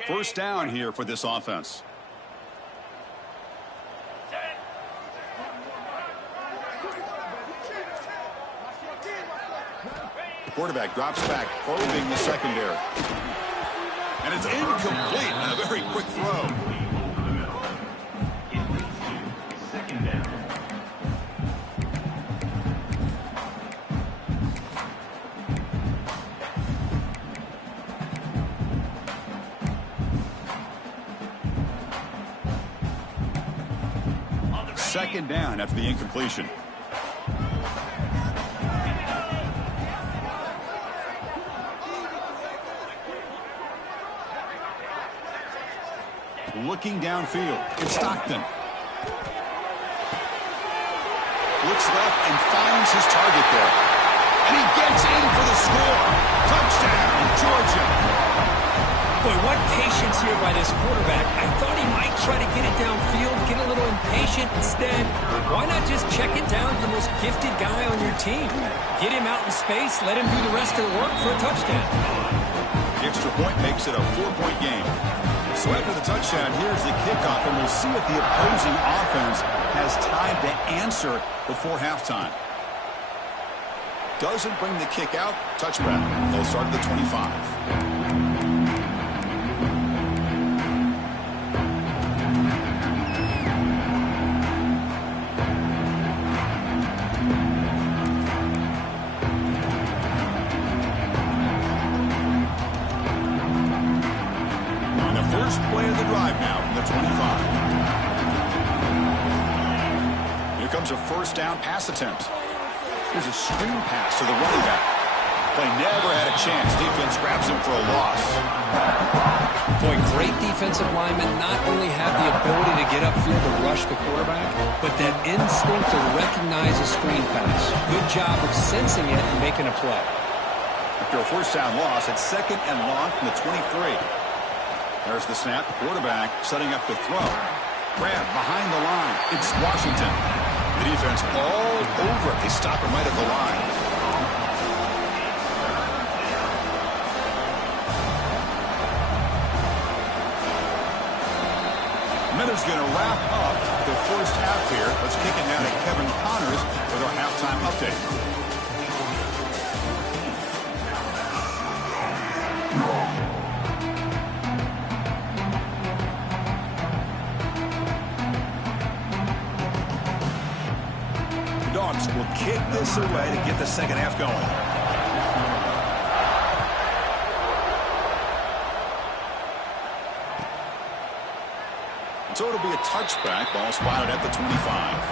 First down here for this offense. The quarterback drops back, probing the secondary. And it's incomplete on a very quick throw. Second down. Second down after the incompletion. Looking downfield, it's Stockton. Looks left and finds his target there. And he gets in for the score. Touchdown, Georgia. Boy, what patience here by this quarterback. I thought he might try to get it downfield, get a little impatient. Instead, why not just check it down to the most gifted guy on your team? Get him out in space, let him do the rest of the work for a touchdown. The extra point makes it a 4-point game. So after the touchdown, here's the kickoff, and we'll see if the opposing offense has time to answer before halftime. Doesn't bring the kick out. Touchback. They'll start at the 25. First play of the drive now from the 25. Here comes a first down pass attempt. Here's a screen pass to the running back. Play never had a chance. Defense grabs him for a loss. Boy, great defensive linemen not only have the ability to get upfield to rush the quarterback, but that instinct to recognize a screen pass. Good job of sensing it and making a play. After a first down loss, it's second and long from the 23. There's the snap. Quarterback setting up the throw. Grab behind the line. It's Washington. The defense all over it. They stop him right at the line. Minutes going to wrap up the first half here. Let's kick it down to Kevin Connors with our halftime update. Will kick this away to get the second half going. So it'll be a touchback. Ball spotted at the 25.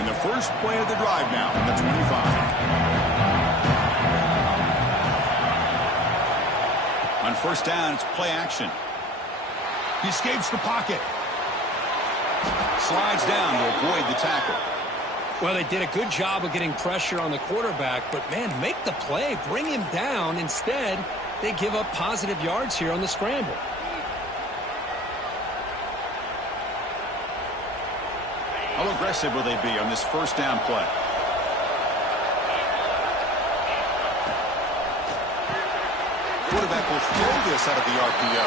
And the first play of the drive now from the 25. On first down, it's play action. He escapes the pocket. Slides down to avoid the tackle. Well, they did a good job of getting pressure on the quarterback, but, man, make the play. Bring him down. Instead, they give up positive yards here on the scramble. How aggressive will they be on this first down play? Quarterback will throw this out of the RPO.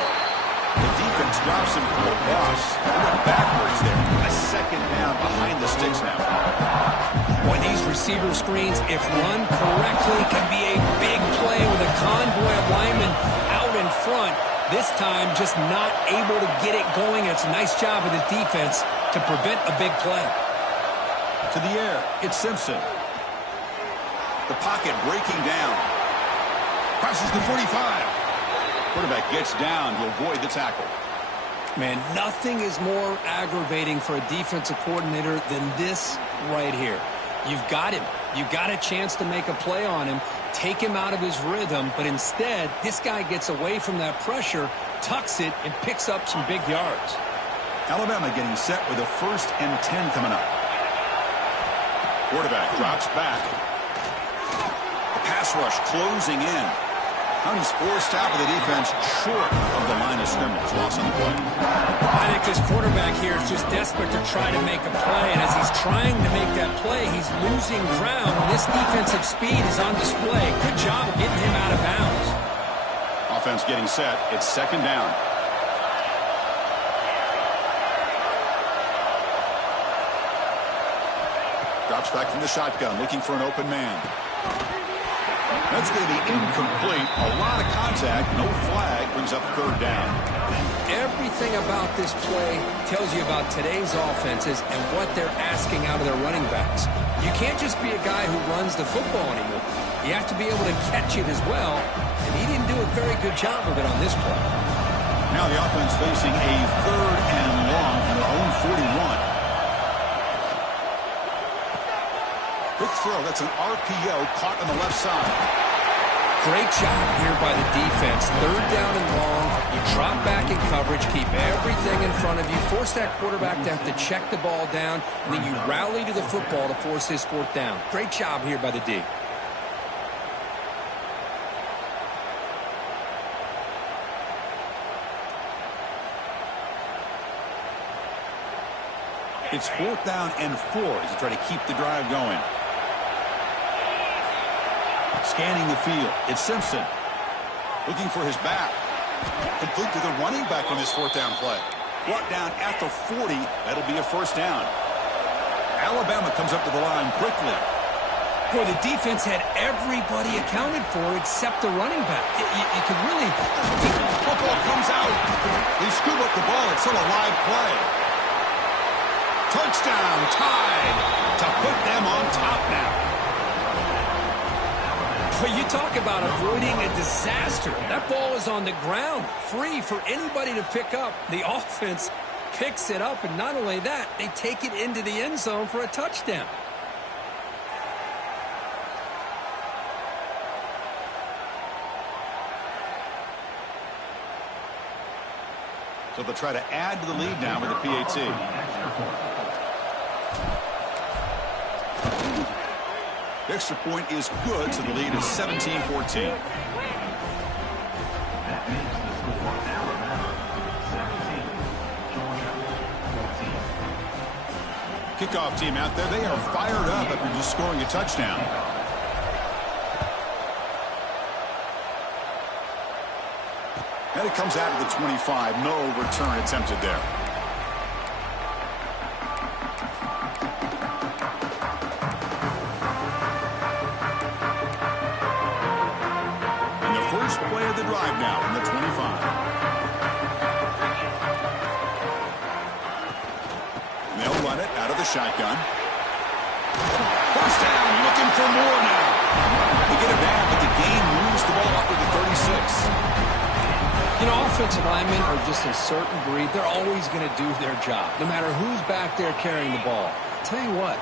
The defense drops him for a loss. They went backwards there. A second down behind the sticks now. Boy, these receiver screens, if run correctly, can be a big play with a convoy of linemen out in front. This time, just not able to get it going. It's a nice job of the defense to prevent a big play. To the air, it's Simpson. The pocket breaking down. Crosses the 45. Quarterback gets down to avoid the tackle. Man, nothing is more aggravating for a defensive coordinator than this right here. You've got him. You've got a chance to make a play on him, take him out of his rhythm, but instead, this guy gets away from that pressure, tucks it, and picks up some big yards. Alabama getting set with a 1st and 10 coming up. Quarterback drops back. The pass rush closing in. Now he's forced out with the defense short of the line of scrimmage. Loss on the play. I think this quarterback here is just desperate to try to make a play, and as he's trying to make that play, he's losing ground. This defensive speed is on display. Good job of getting him out of bounds. Offense getting set. It's second down. Drops back from the shotgun, looking for an open man. That's going to be incomplete. A lot of contact. No flag. Brings up third down. Everything about this play tells you about today's offenses and what they're asking out of their running backs. You can't just be a guy who runs the football anymore. You have to be able to catch it as well, and he didn't do a very good job of it on this play. Now the offense facing a third and long from their own 41. Quick throw. That's an RPO caught on the left side. Great job here by the defense. Third down and long. You drop back in coverage, keep everything in front of you, force that quarterback to have to check the ball down, and then you rally to the football to force his fourth down. Great job here by the D. It's fourth down and 4 as they try to keep the drive going. Scanning the field. It's Simpson. Looking for his back. Complete to the running back on this fourth down play. Brought down at the 40. That'll be a first down. Alabama comes up to the line quickly. Boy, the defense had everybody accounted for except the running back. You could really... Football comes out. They scoop up the ball. It's still a live play. Touchdown, tied to put them on top now. But you talk about avoiding a disaster. That ball is on the ground, free for anybody to pick up. The offense picks it up, and not only that, they take it into the end zone for a touchdown. So they'll try to add to the lead now with the PAT. The extra point is good, so the lead is 17-14. Kickoff team out there. They are fired up after just scoring a touchdown. And it comes out of the 25. No return attempted there. And the first play of the drive now in the 25. They'll run it out of the shotgun. First down, looking for more now. They get it back, but the game moves the ball up to the 36. You know, offensive linemen are just a certain breed. They're always going to do their job, no matter who's back there carrying the ball. I'll tell you what,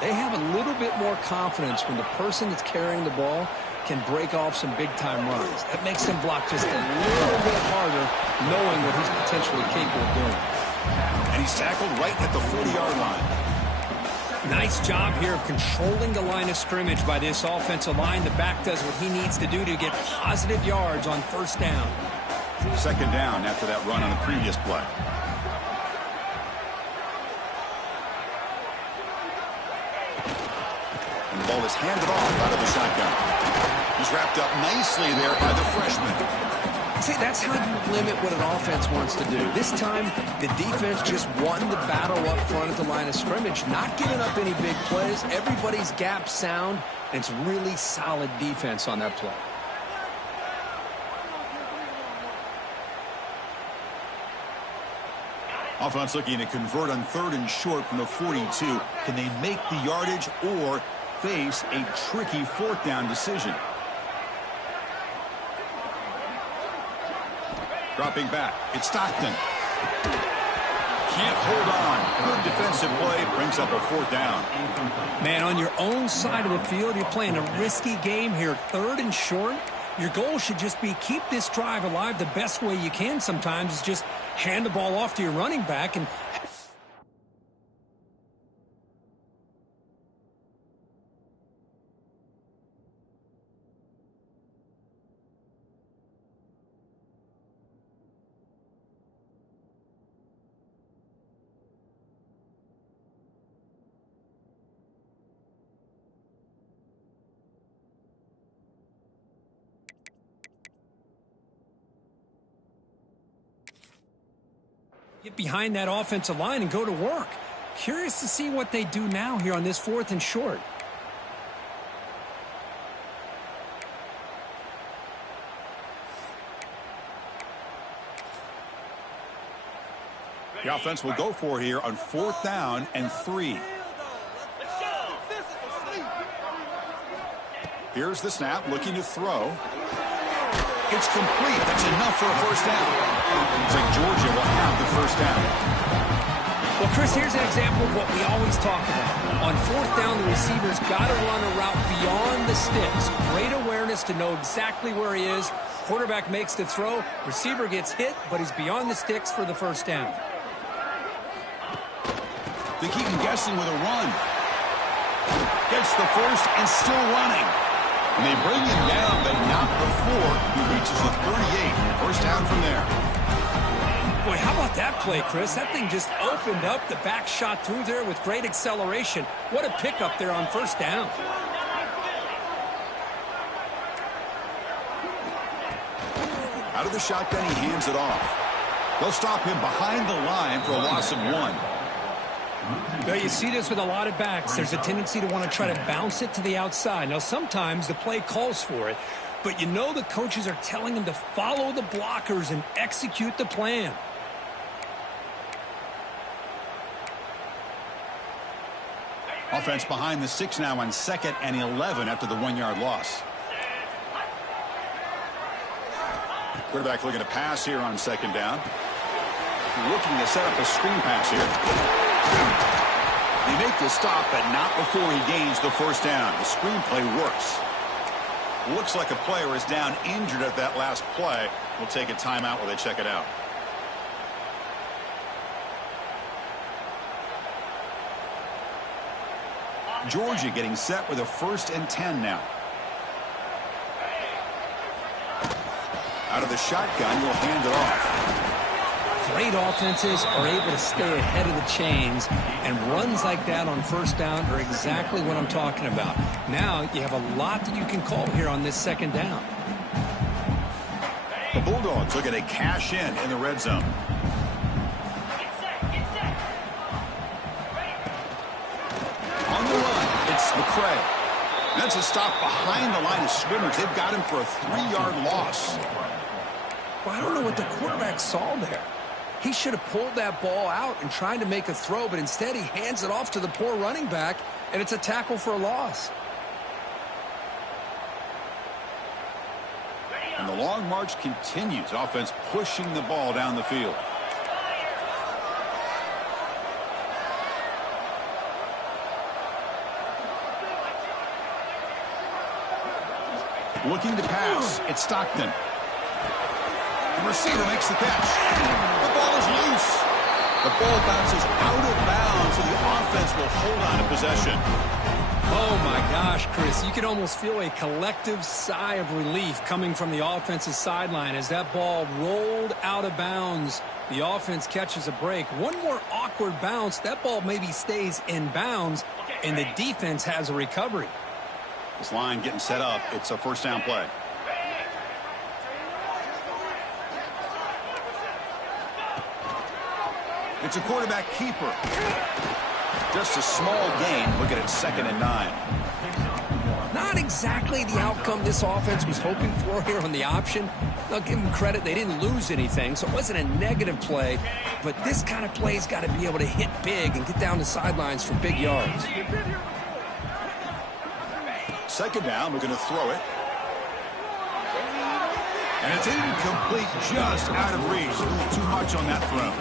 they have a little bit more confidence when the person that's carrying the ball can break off some big-time runs. That makes them block just a little bit harder, knowing what he's potentially capable of doing. And he's tackled right at the 40-yard line. Nice job here of controlling the line of scrimmage by this offensive line. The back does what he needs to do to get positive yards on first down. Second down after that run on the previous play. And the ball is handed off out of the shotgun. He's wrapped up nicely there by the freshman. See, that's how you limit what an offense wants to do. This time, the defense just won the battle up front at the line of scrimmage, not giving up any big plays. Everybody's gap sound, and it's really solid defense on that play. Offense looking to convert on third and short from the 42. Can they make the yardage or face a tricky fourth down decision? Dropping back. It's Stockton. Can't hold on. Good defensive play. Brings up a fourth down. Man, on your own side of the field, you're playing a risky game here. Third and short. Your goal should just be keep this drive alive the best way you can sometimes is just hand the ball off to your running back and Get behind that offensive line and go to work. Curious to see what they do now here on this 4th and short. The offense will go for here on 4th down and 3. Here's the snap, looking to throw. It's complete. That's enough for a first down. Looks like Georgia will have the first down. Well, Chris, here's an example of what we always talk about. On 4th down, the receiver's got to run a route beyond the sticks. Great awareness to know exactly where he is. Quarterback makes the throw. Receiver gets hit, but he's beyond the sticks for the first down. They keep him guessing with a run. Gets the first and still running. And they bring him down, but not before he reaches the 38. First down from there. Boy, how about that play, Chris? That thing just opened up. The back shot through there with great acceleration. What a pickup there on first down. Out of the shotgun, he hands it off. They'll stop him behind the line for a loss of 1. Well, you see this with a lot of backs. There's a tendency to want to try to bounce it to the outside. Now, sometimes the play calls for it, but you know the coaches are telling them to follow the blockers and execute the plan. Offense behind the 6 now on 2nd and 11 after the 1-yard loss. Quarterback looking to pass here on 2nd down. Looking to set up a screen pass here. They make the stop, but not before he gains the first down. The screenplay works. Looks like a player is down injured at that last play. We'll take a timeout while they check it out. Georgia getting set with a 1st and 10 now. Out of the shotgun, he'll hand it off. Great offenses are able to stay ahead of the chains, and runs like that on first down are exactly what I'm talking about. Now you have a lot that you can call here on this 2nd down. The Bulldogs looking to cash in the red zone. On the run, it's McCray. That's a stop behind the line of scrimmage. They've got him for a 3-yard loss. Well, I don't know what the quarterback saw there. He should have pulled that ball out and tried to make a throw, but instead he hands it off to the poor running back, and it's a tackle for a loss. And the long march continues. Offense pushing the ball down the field. Looking to pass. It's Stockton. The receiver makes the catch. The ball is loose. The ball bounces out of bounds, so the offense will hold on to possession. Oh, my gosh, Chris. You can almost feel a collective sigh of relief coming from the offensive sideline as that ball rolled out of bounds. The offense catches a break. One more awkward bounce. That ball maybe stays in bounds, and the defense has a recovery. This line getting set up. It's a first down play. It's a quarterback keeper. Just a small gain. Looking at 2nd and 9. Not exactly the outcome this offense was hoping for here on the option. I'll give them credit. They didn't lose anything, so it wasn't a negative play. But this kind of play's got to be able to hit big and get down the sidelines for big yards. 2nd down. We're going to throw it. And it's incomplete, just out of reach. A little too much on that throw.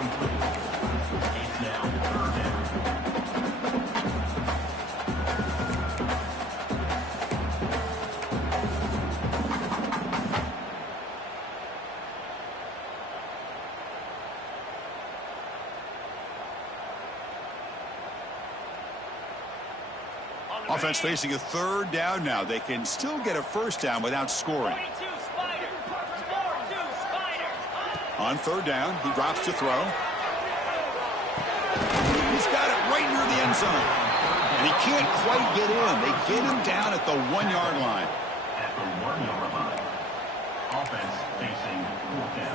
Offense facing a 3rd down now. They can still get a first down without scoring. On 3rd down, he drops to throw. He's got it right near the end zone. And he can't quite get in. They get him down at the 1-yard line. At the 1-yard line. Offense facing 4th down.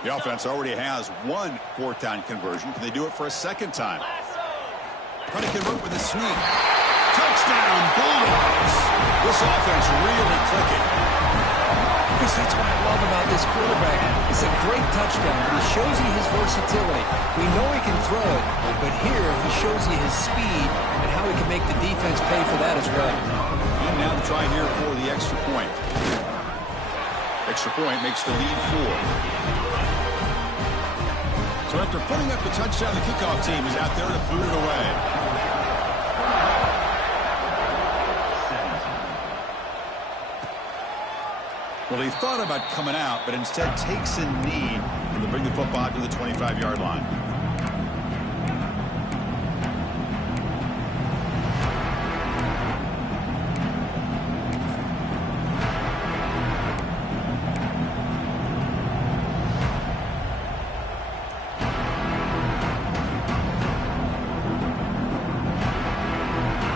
The offense already has one fourth-down conversion. Can they do it for a second time? Trying to convert with a sneak. Touchdown, Bulldogs. This offense really clicking. Chris, that's what I love about this quarterback. It's a great touchdown, but he shows you his versatility. We know he can throw it, but here he shows you his speed and how he can make the defense pay for that as well. And now to try here for the extra point. Extra point makes the lead 4. So after putting up the touchdown, the kickoff team is out there to boot it away. Well, he thought about coming out, but instead takes a knee to bring the football to the 25-yard line.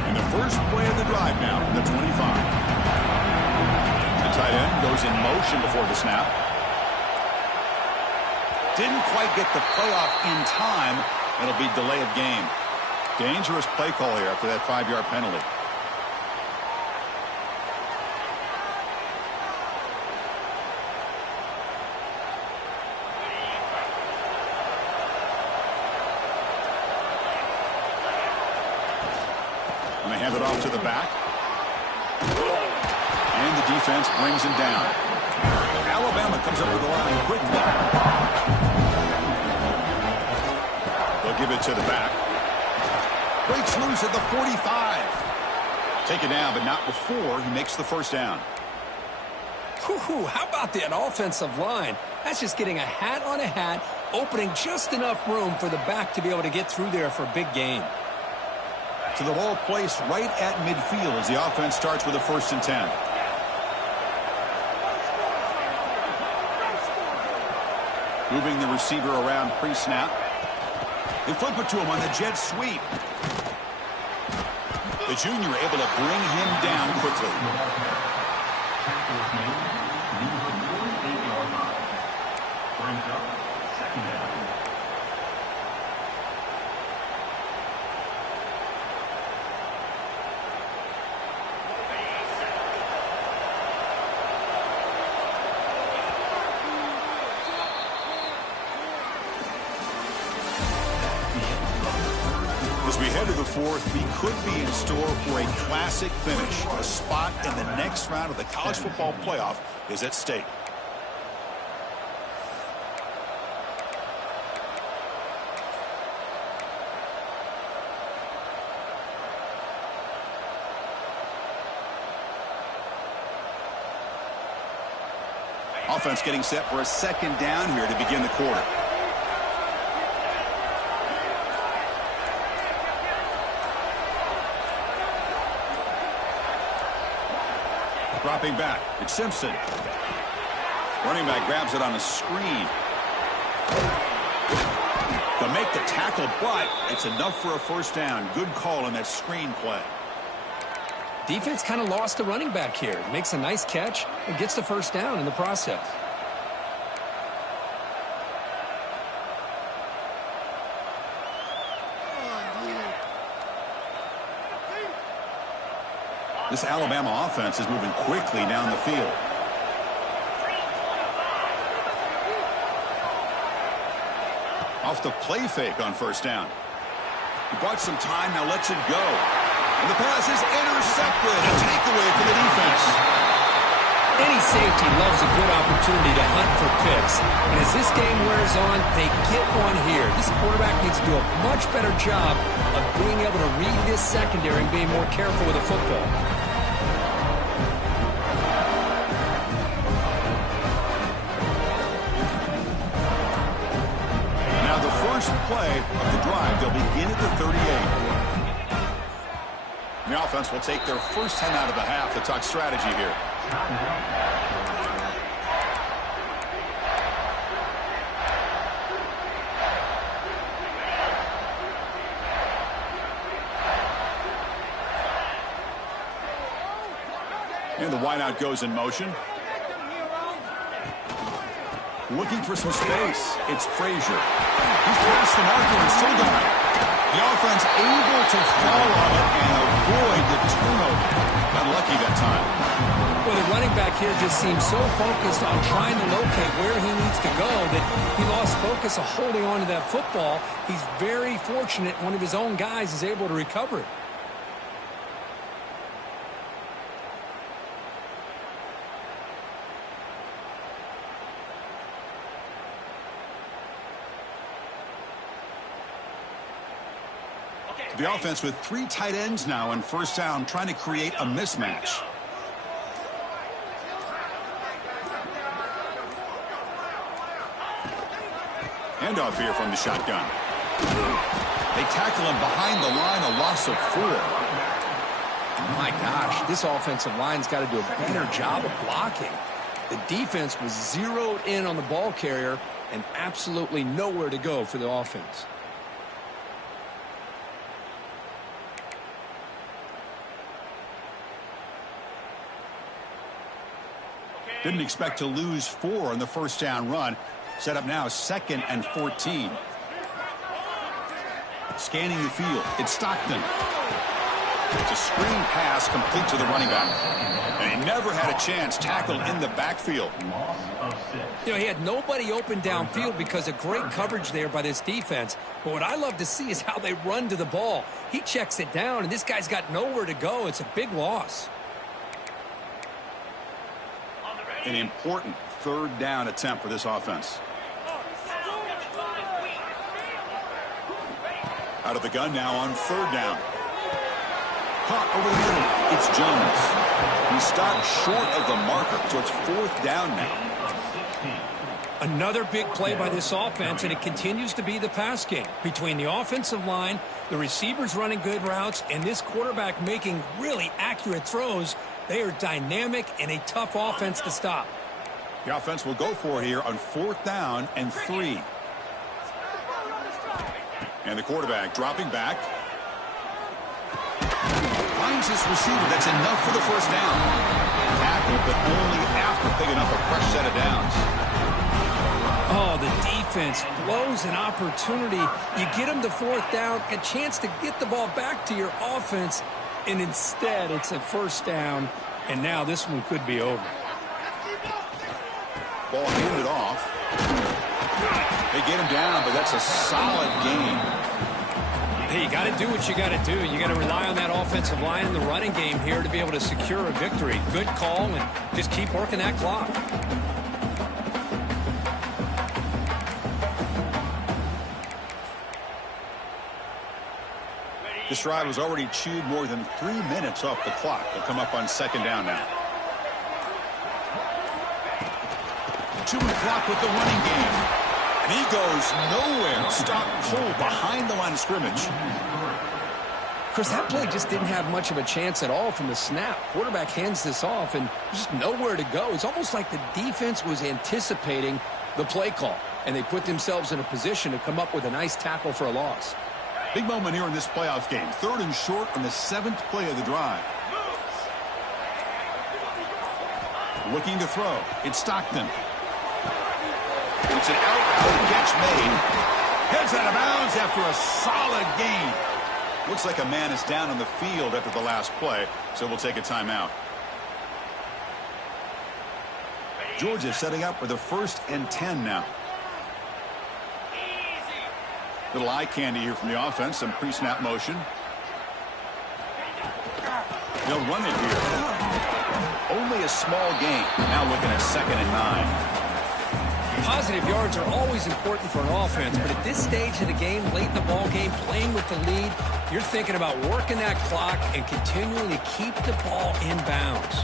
And the first play of the drive now from the 25. Tight end goes in motion before the snap. Didn't quite get the playoff in time. It'll be delay of game. Dangerous play call here after that 5-yard penalty. And they hand it off to the back. And the defense brings him down. Alabama comes up with the line quickly. They'll give it to the back. Breaks loose at the 45. Take it down, but not before he makes the first down. Whew, how about that offensive line? That's just getting a hat on a hat, opening just enough room for the back to be able to get through there for a big gain. To the ball placed right at midfield as the offense starts with a 1st and 10. Moving the receiver around pre-snap. They flip it to him on the jet sweep. The junior able to bring him down quickly. Brings up 2nd down. As we head to the 4th, we could be in store for a classic finish. A spot in the next round of the college football playoff is at stake. Offense getting set for a 2nd down here to begin the quarter. Dropping back, it's Simpson. Running back grabs it on a screen. To make the tackle, but it's enough for a 1st down. Good call on that screen play. Defense kind of lost the running back here. Makes a nice catch and gets the 1st down in the process. This Alabama offense is moving quickly down the field. Off the play fake on 1st down. He bought some time, now lets it go. And the pass is intercepted. A takeaway for the defense. Any safety loves a good opportunity to hunt for picks. And as this game wears on, they get one here. This quarterback needs to do a much better job of being able to read this secondary and being more careful with the football. Now the first play of the drive, they'll begin at the 38. The offense will take their first 10 out of the half to talk strategy here. And the wideout goes in motion. Looking for some space. It's Frazier. He's past the marker and still going. The offense able to fall on it and avoid the turnover. Unlucky that time. Well, the running back here just seems so focused on trying to locate where he needs to go that he lost focus of holding on to that football. He's very fortunate one of his own guys is able to recover it. The offense with 3 tight ends now in first down, trying to create a mismatch. Handoff here from the shotgun. They tackle him behind the line, a loss of 4. My gosh, this offensive line's got to do a better job of blocking. The defense was zeroed in on the ball carrier and absolutely nowhere to go for the offense. Didn't expect to lose 4 on the first down run. Set up now 2nd and 14. Scanning the field. It's Stockton. It's a screen pass complete to the running back. And he never had a chance tackled in the backfield. You know, he had nobody open downfield because of great coverage there by this defense. But what I love to see is how they run to the ball. He checks it down, and this guy's got nowhere to go. It's a big loss. An important 3rd down attempt for this offense. Out of the gun now on 3rd down. Caught over the middle. It's Jones. He stopped short of the marker, so it's 4th down now. Another big play by this offense, and it continues to be the pass game. Between the offensive line, the receivers running good routes, and this quarterback making really accurate throws, they are dynamic and a tough offense to stop. The offense will go for it here on 4th down and 3. And the quarterback dropping back. Finds his receiver. That's enough for the first down. Tackle, but only after picking up a fresh set of downs. Oh, the defense blows an opportunity. You get them to 4th down, a chance to get the ball back to your offense, and instead it's a first down, and now this one could be over. Ball handed off. They get him down, but that's a solid game. Hey, you got to do what you got to do. You got to rely on that offensive line and the running game here to be able to secure a victory. Good call, and just keep working that clock. This drive has already chewed more than 3 minutes off the clock. They'll come up on 2nd down now. Chewing the clock with the running game. And he goes nowhere. Stop cold behind the line of scrimmage. Chris, that play just didn't have much of a chance at all from the snap. Quarterback hands this off and just nowhere to go. It's almost like the defense was anticipating the play call, and they put themselves in a position to come up with a nice tackle for a loss. Big moment here in this playoff game. 3rd and short on the 7th play of the drive. Looking to throw. It's Stockton. It's an out catch made. Heads out of bounds after a solid gain. Looks like a man is down on the field after the last play, so we'll take a timeout. Georgia setting up for the 1st and 10 now. Little eye candy here from the offense. Some pre-snap motion. They'll run it here. Only a small gain. Now looking at 2nd and 9. Positive yards are always important for an offense, but at this stage of the game, late in the ball game, playing with the lead, you're thinking about working that clock and continuing to keep the ball in bounds.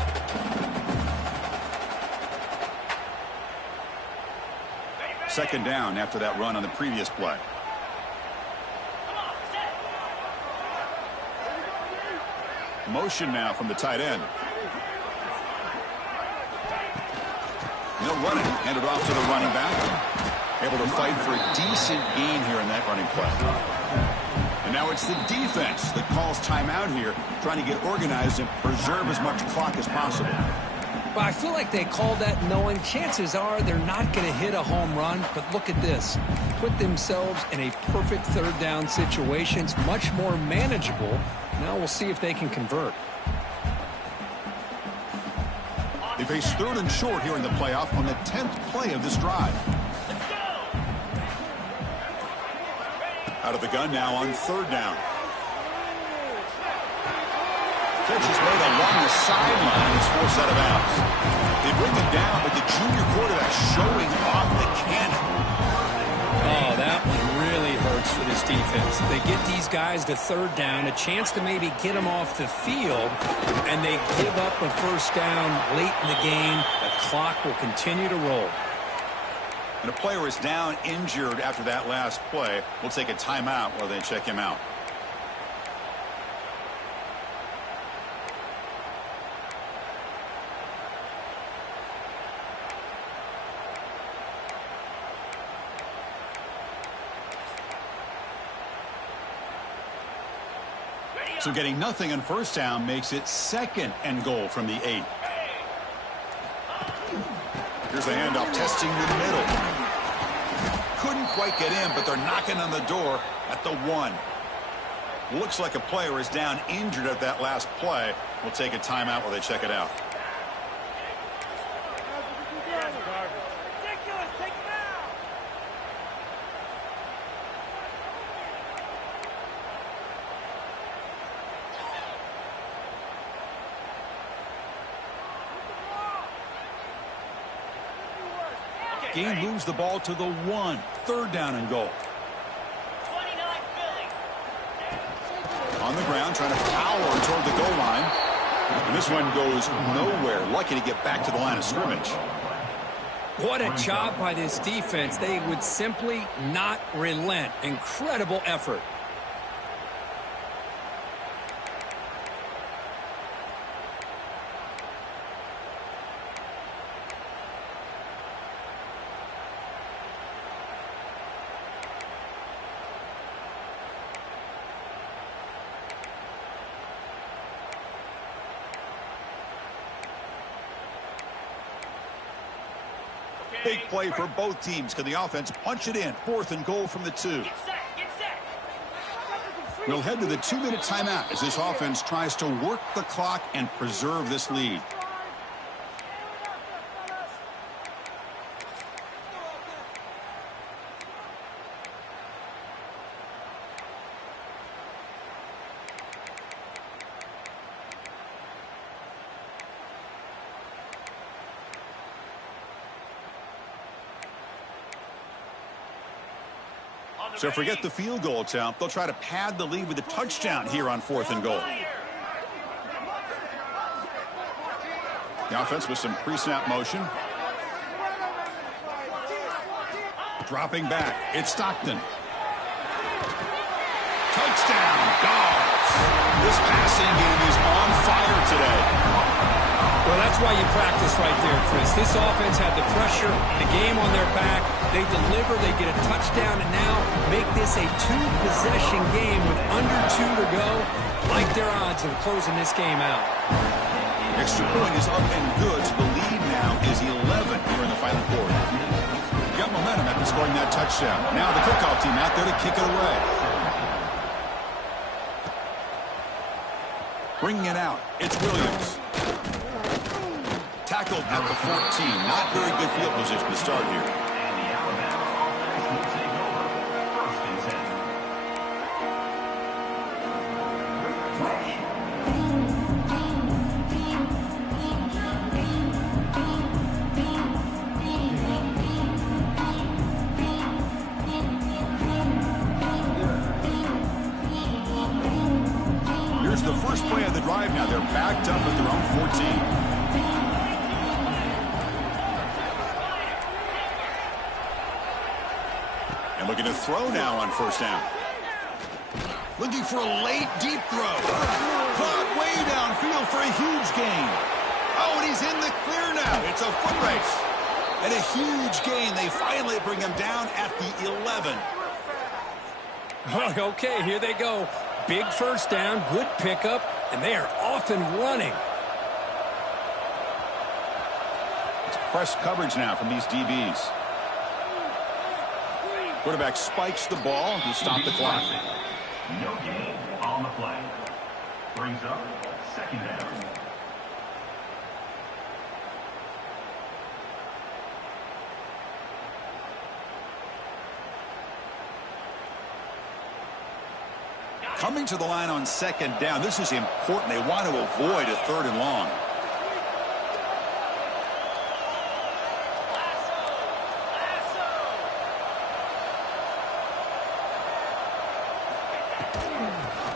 Second down after that run on the previous play. Motion now from the tight end. They'll run it. Hand it off to the running back. Able to fight for a decent gain here in that running play. And now it's the defense that calls timeout here, trying to get organized and preserve as much clock as possible. Well, I feel like they called that knowing chances are they're not going to hit a home run. But look at this. Put themselves in a perfect third down situation. It's much more manageable. Now we'll see if they can convert. They face 3rd and short here in the playoff on the 10th play of this drive. Out of the gun now on 3rd down. Catch is made along the sideline. It's forced out of bounds. They bring him down, but the junior quarterback showing off the cannon. Oh, that one really hurts for this defense. They get these guys to 3rd down, a chance to maybe get them off the field, and they give up a 1st down late in the game. The clock will continue to roll. And a player is down injured after that last play. We'll take a timeout while they check him out. So getting nothing on 1st down makes it 2nd and goal from the 8. Here's the handoff, testing the middle. Couldn't quite get in, but they're knocking on the door at the 1. Looks like a player is down injured at that last play. We'll take a timeout while they check it out. Gain moves the ball to the 1. 3rd down and goal. On the ground, trying to power toward the goal line. And this one goes nowhere. Lucky to get back to the line of scrimmage. What a job by this defense. They would simply not relent. Incredible effort. Big play for both teams. Can the offense punch it in? 4th and goal from the 2. We'll head to the 2-minute timeout as this offense tries to work the clock and preserve this lead. So forget the field goal attempt. They'll try to pad the lead with a touchdown here on 4th and goal. The offense with some pre-snap motion. Dropping back. It's Stockton. Touchdown, Dogs. This passing game is on fire today. Well, that's why you practice right there, Chris. This offense had the pressure, the game on their back. They deliver, they get a touchdown, and now make this a 2-possession game with under 2 to go. Like their odds of closing this game out. Extra point is up and good. So the lead now is 11 here in the final quarter. Got momentum after scoring that touchdown. Now the kickoff team out there to kick it away. Bringing it out, it's Williams. Tackled at the 14. Not very good field position to start here. Here's the first play of the drive now. They're backed up at their own 14. And looking to throw now on 1st down. Looking for a late deep throw. Caught way downfield for a huge gain. Oh, and he's in the clear now. It's a foot race. And a huge gain. They finally bring him down at the 11. Okay, here they go. Big 1st down, good pickup, and they are off and running. Press coverage now from these DBs. Quarterback spikes the ball to stop the clock. No gain on the play. Brings up second down. Coming to the line on second down. This is important. They want to avoid a 3rd and long.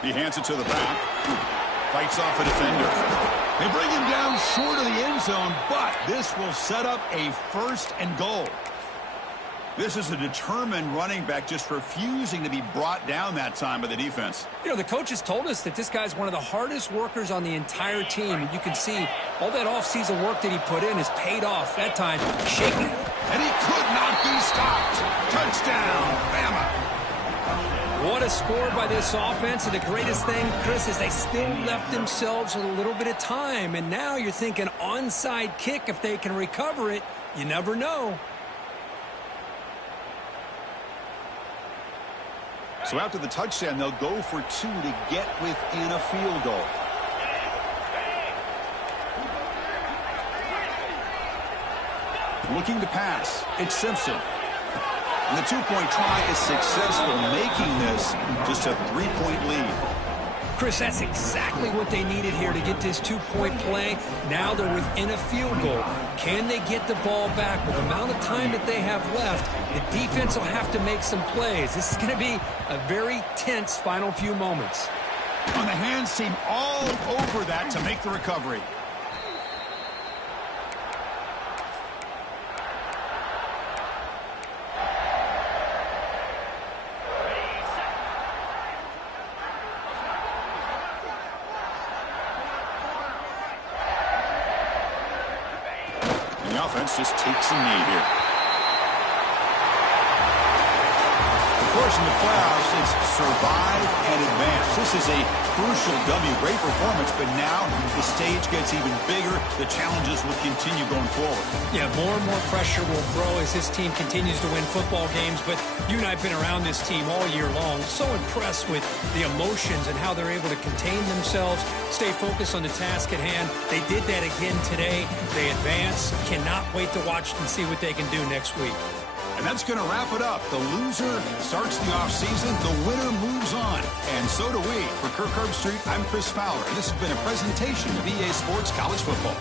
He hands it to the back. Fights off a defender. They bring him down short of the end zone, but this will set up a 1st and goal. This is a determined running back just refusing to be brought down that time by the defense. You know, the coaches told us that this guy's one of the hardest workers on the entire team. And you can see all that offseason work that he put in has paid off. That time, shaking. And he could not be stopped. Touchdown, Bama. What a score by this offense. And the greatest thing, Chris, is they still left themselves a little bit of time. And now you're thinking onside kick if they can recover it. You never know. So after the touchdown, they'll go for 2 to get within a field goal. Looking to pass. It's Simpson. And the 2-point try is successful, making this just a 3-point lead. Chris, that's exactly what they needed here to get this 2-point play. Now they're within a field goal. Can they get the ball back? With the amount of time that they have left, the defense will have to make some plays. This is going to be a very tense final few moments. On the hands team all over that to make the recovery. The offense just takes a knee here. Of course, in the playoffs, it's survive and advance. This is a crucial W. Great performance, but now the stage gets even bigger. The challenges will continue going forward. Yeah, more and more pressure will grow as this team continues to win football games. But you and I have been around this team all year long. So impressed with the emotions and how they're able to contain themselves, stay focused on the task at hand. They did that again today. They advance. Cannot wait to watch and see what they can do next week. And that's going to wrap it up. The loser starts the offseason. The winner moves on. And so do we. For Kirk Herbstreit, I'm Chris Fowler. And this has been a presentation of EA Sports College Football.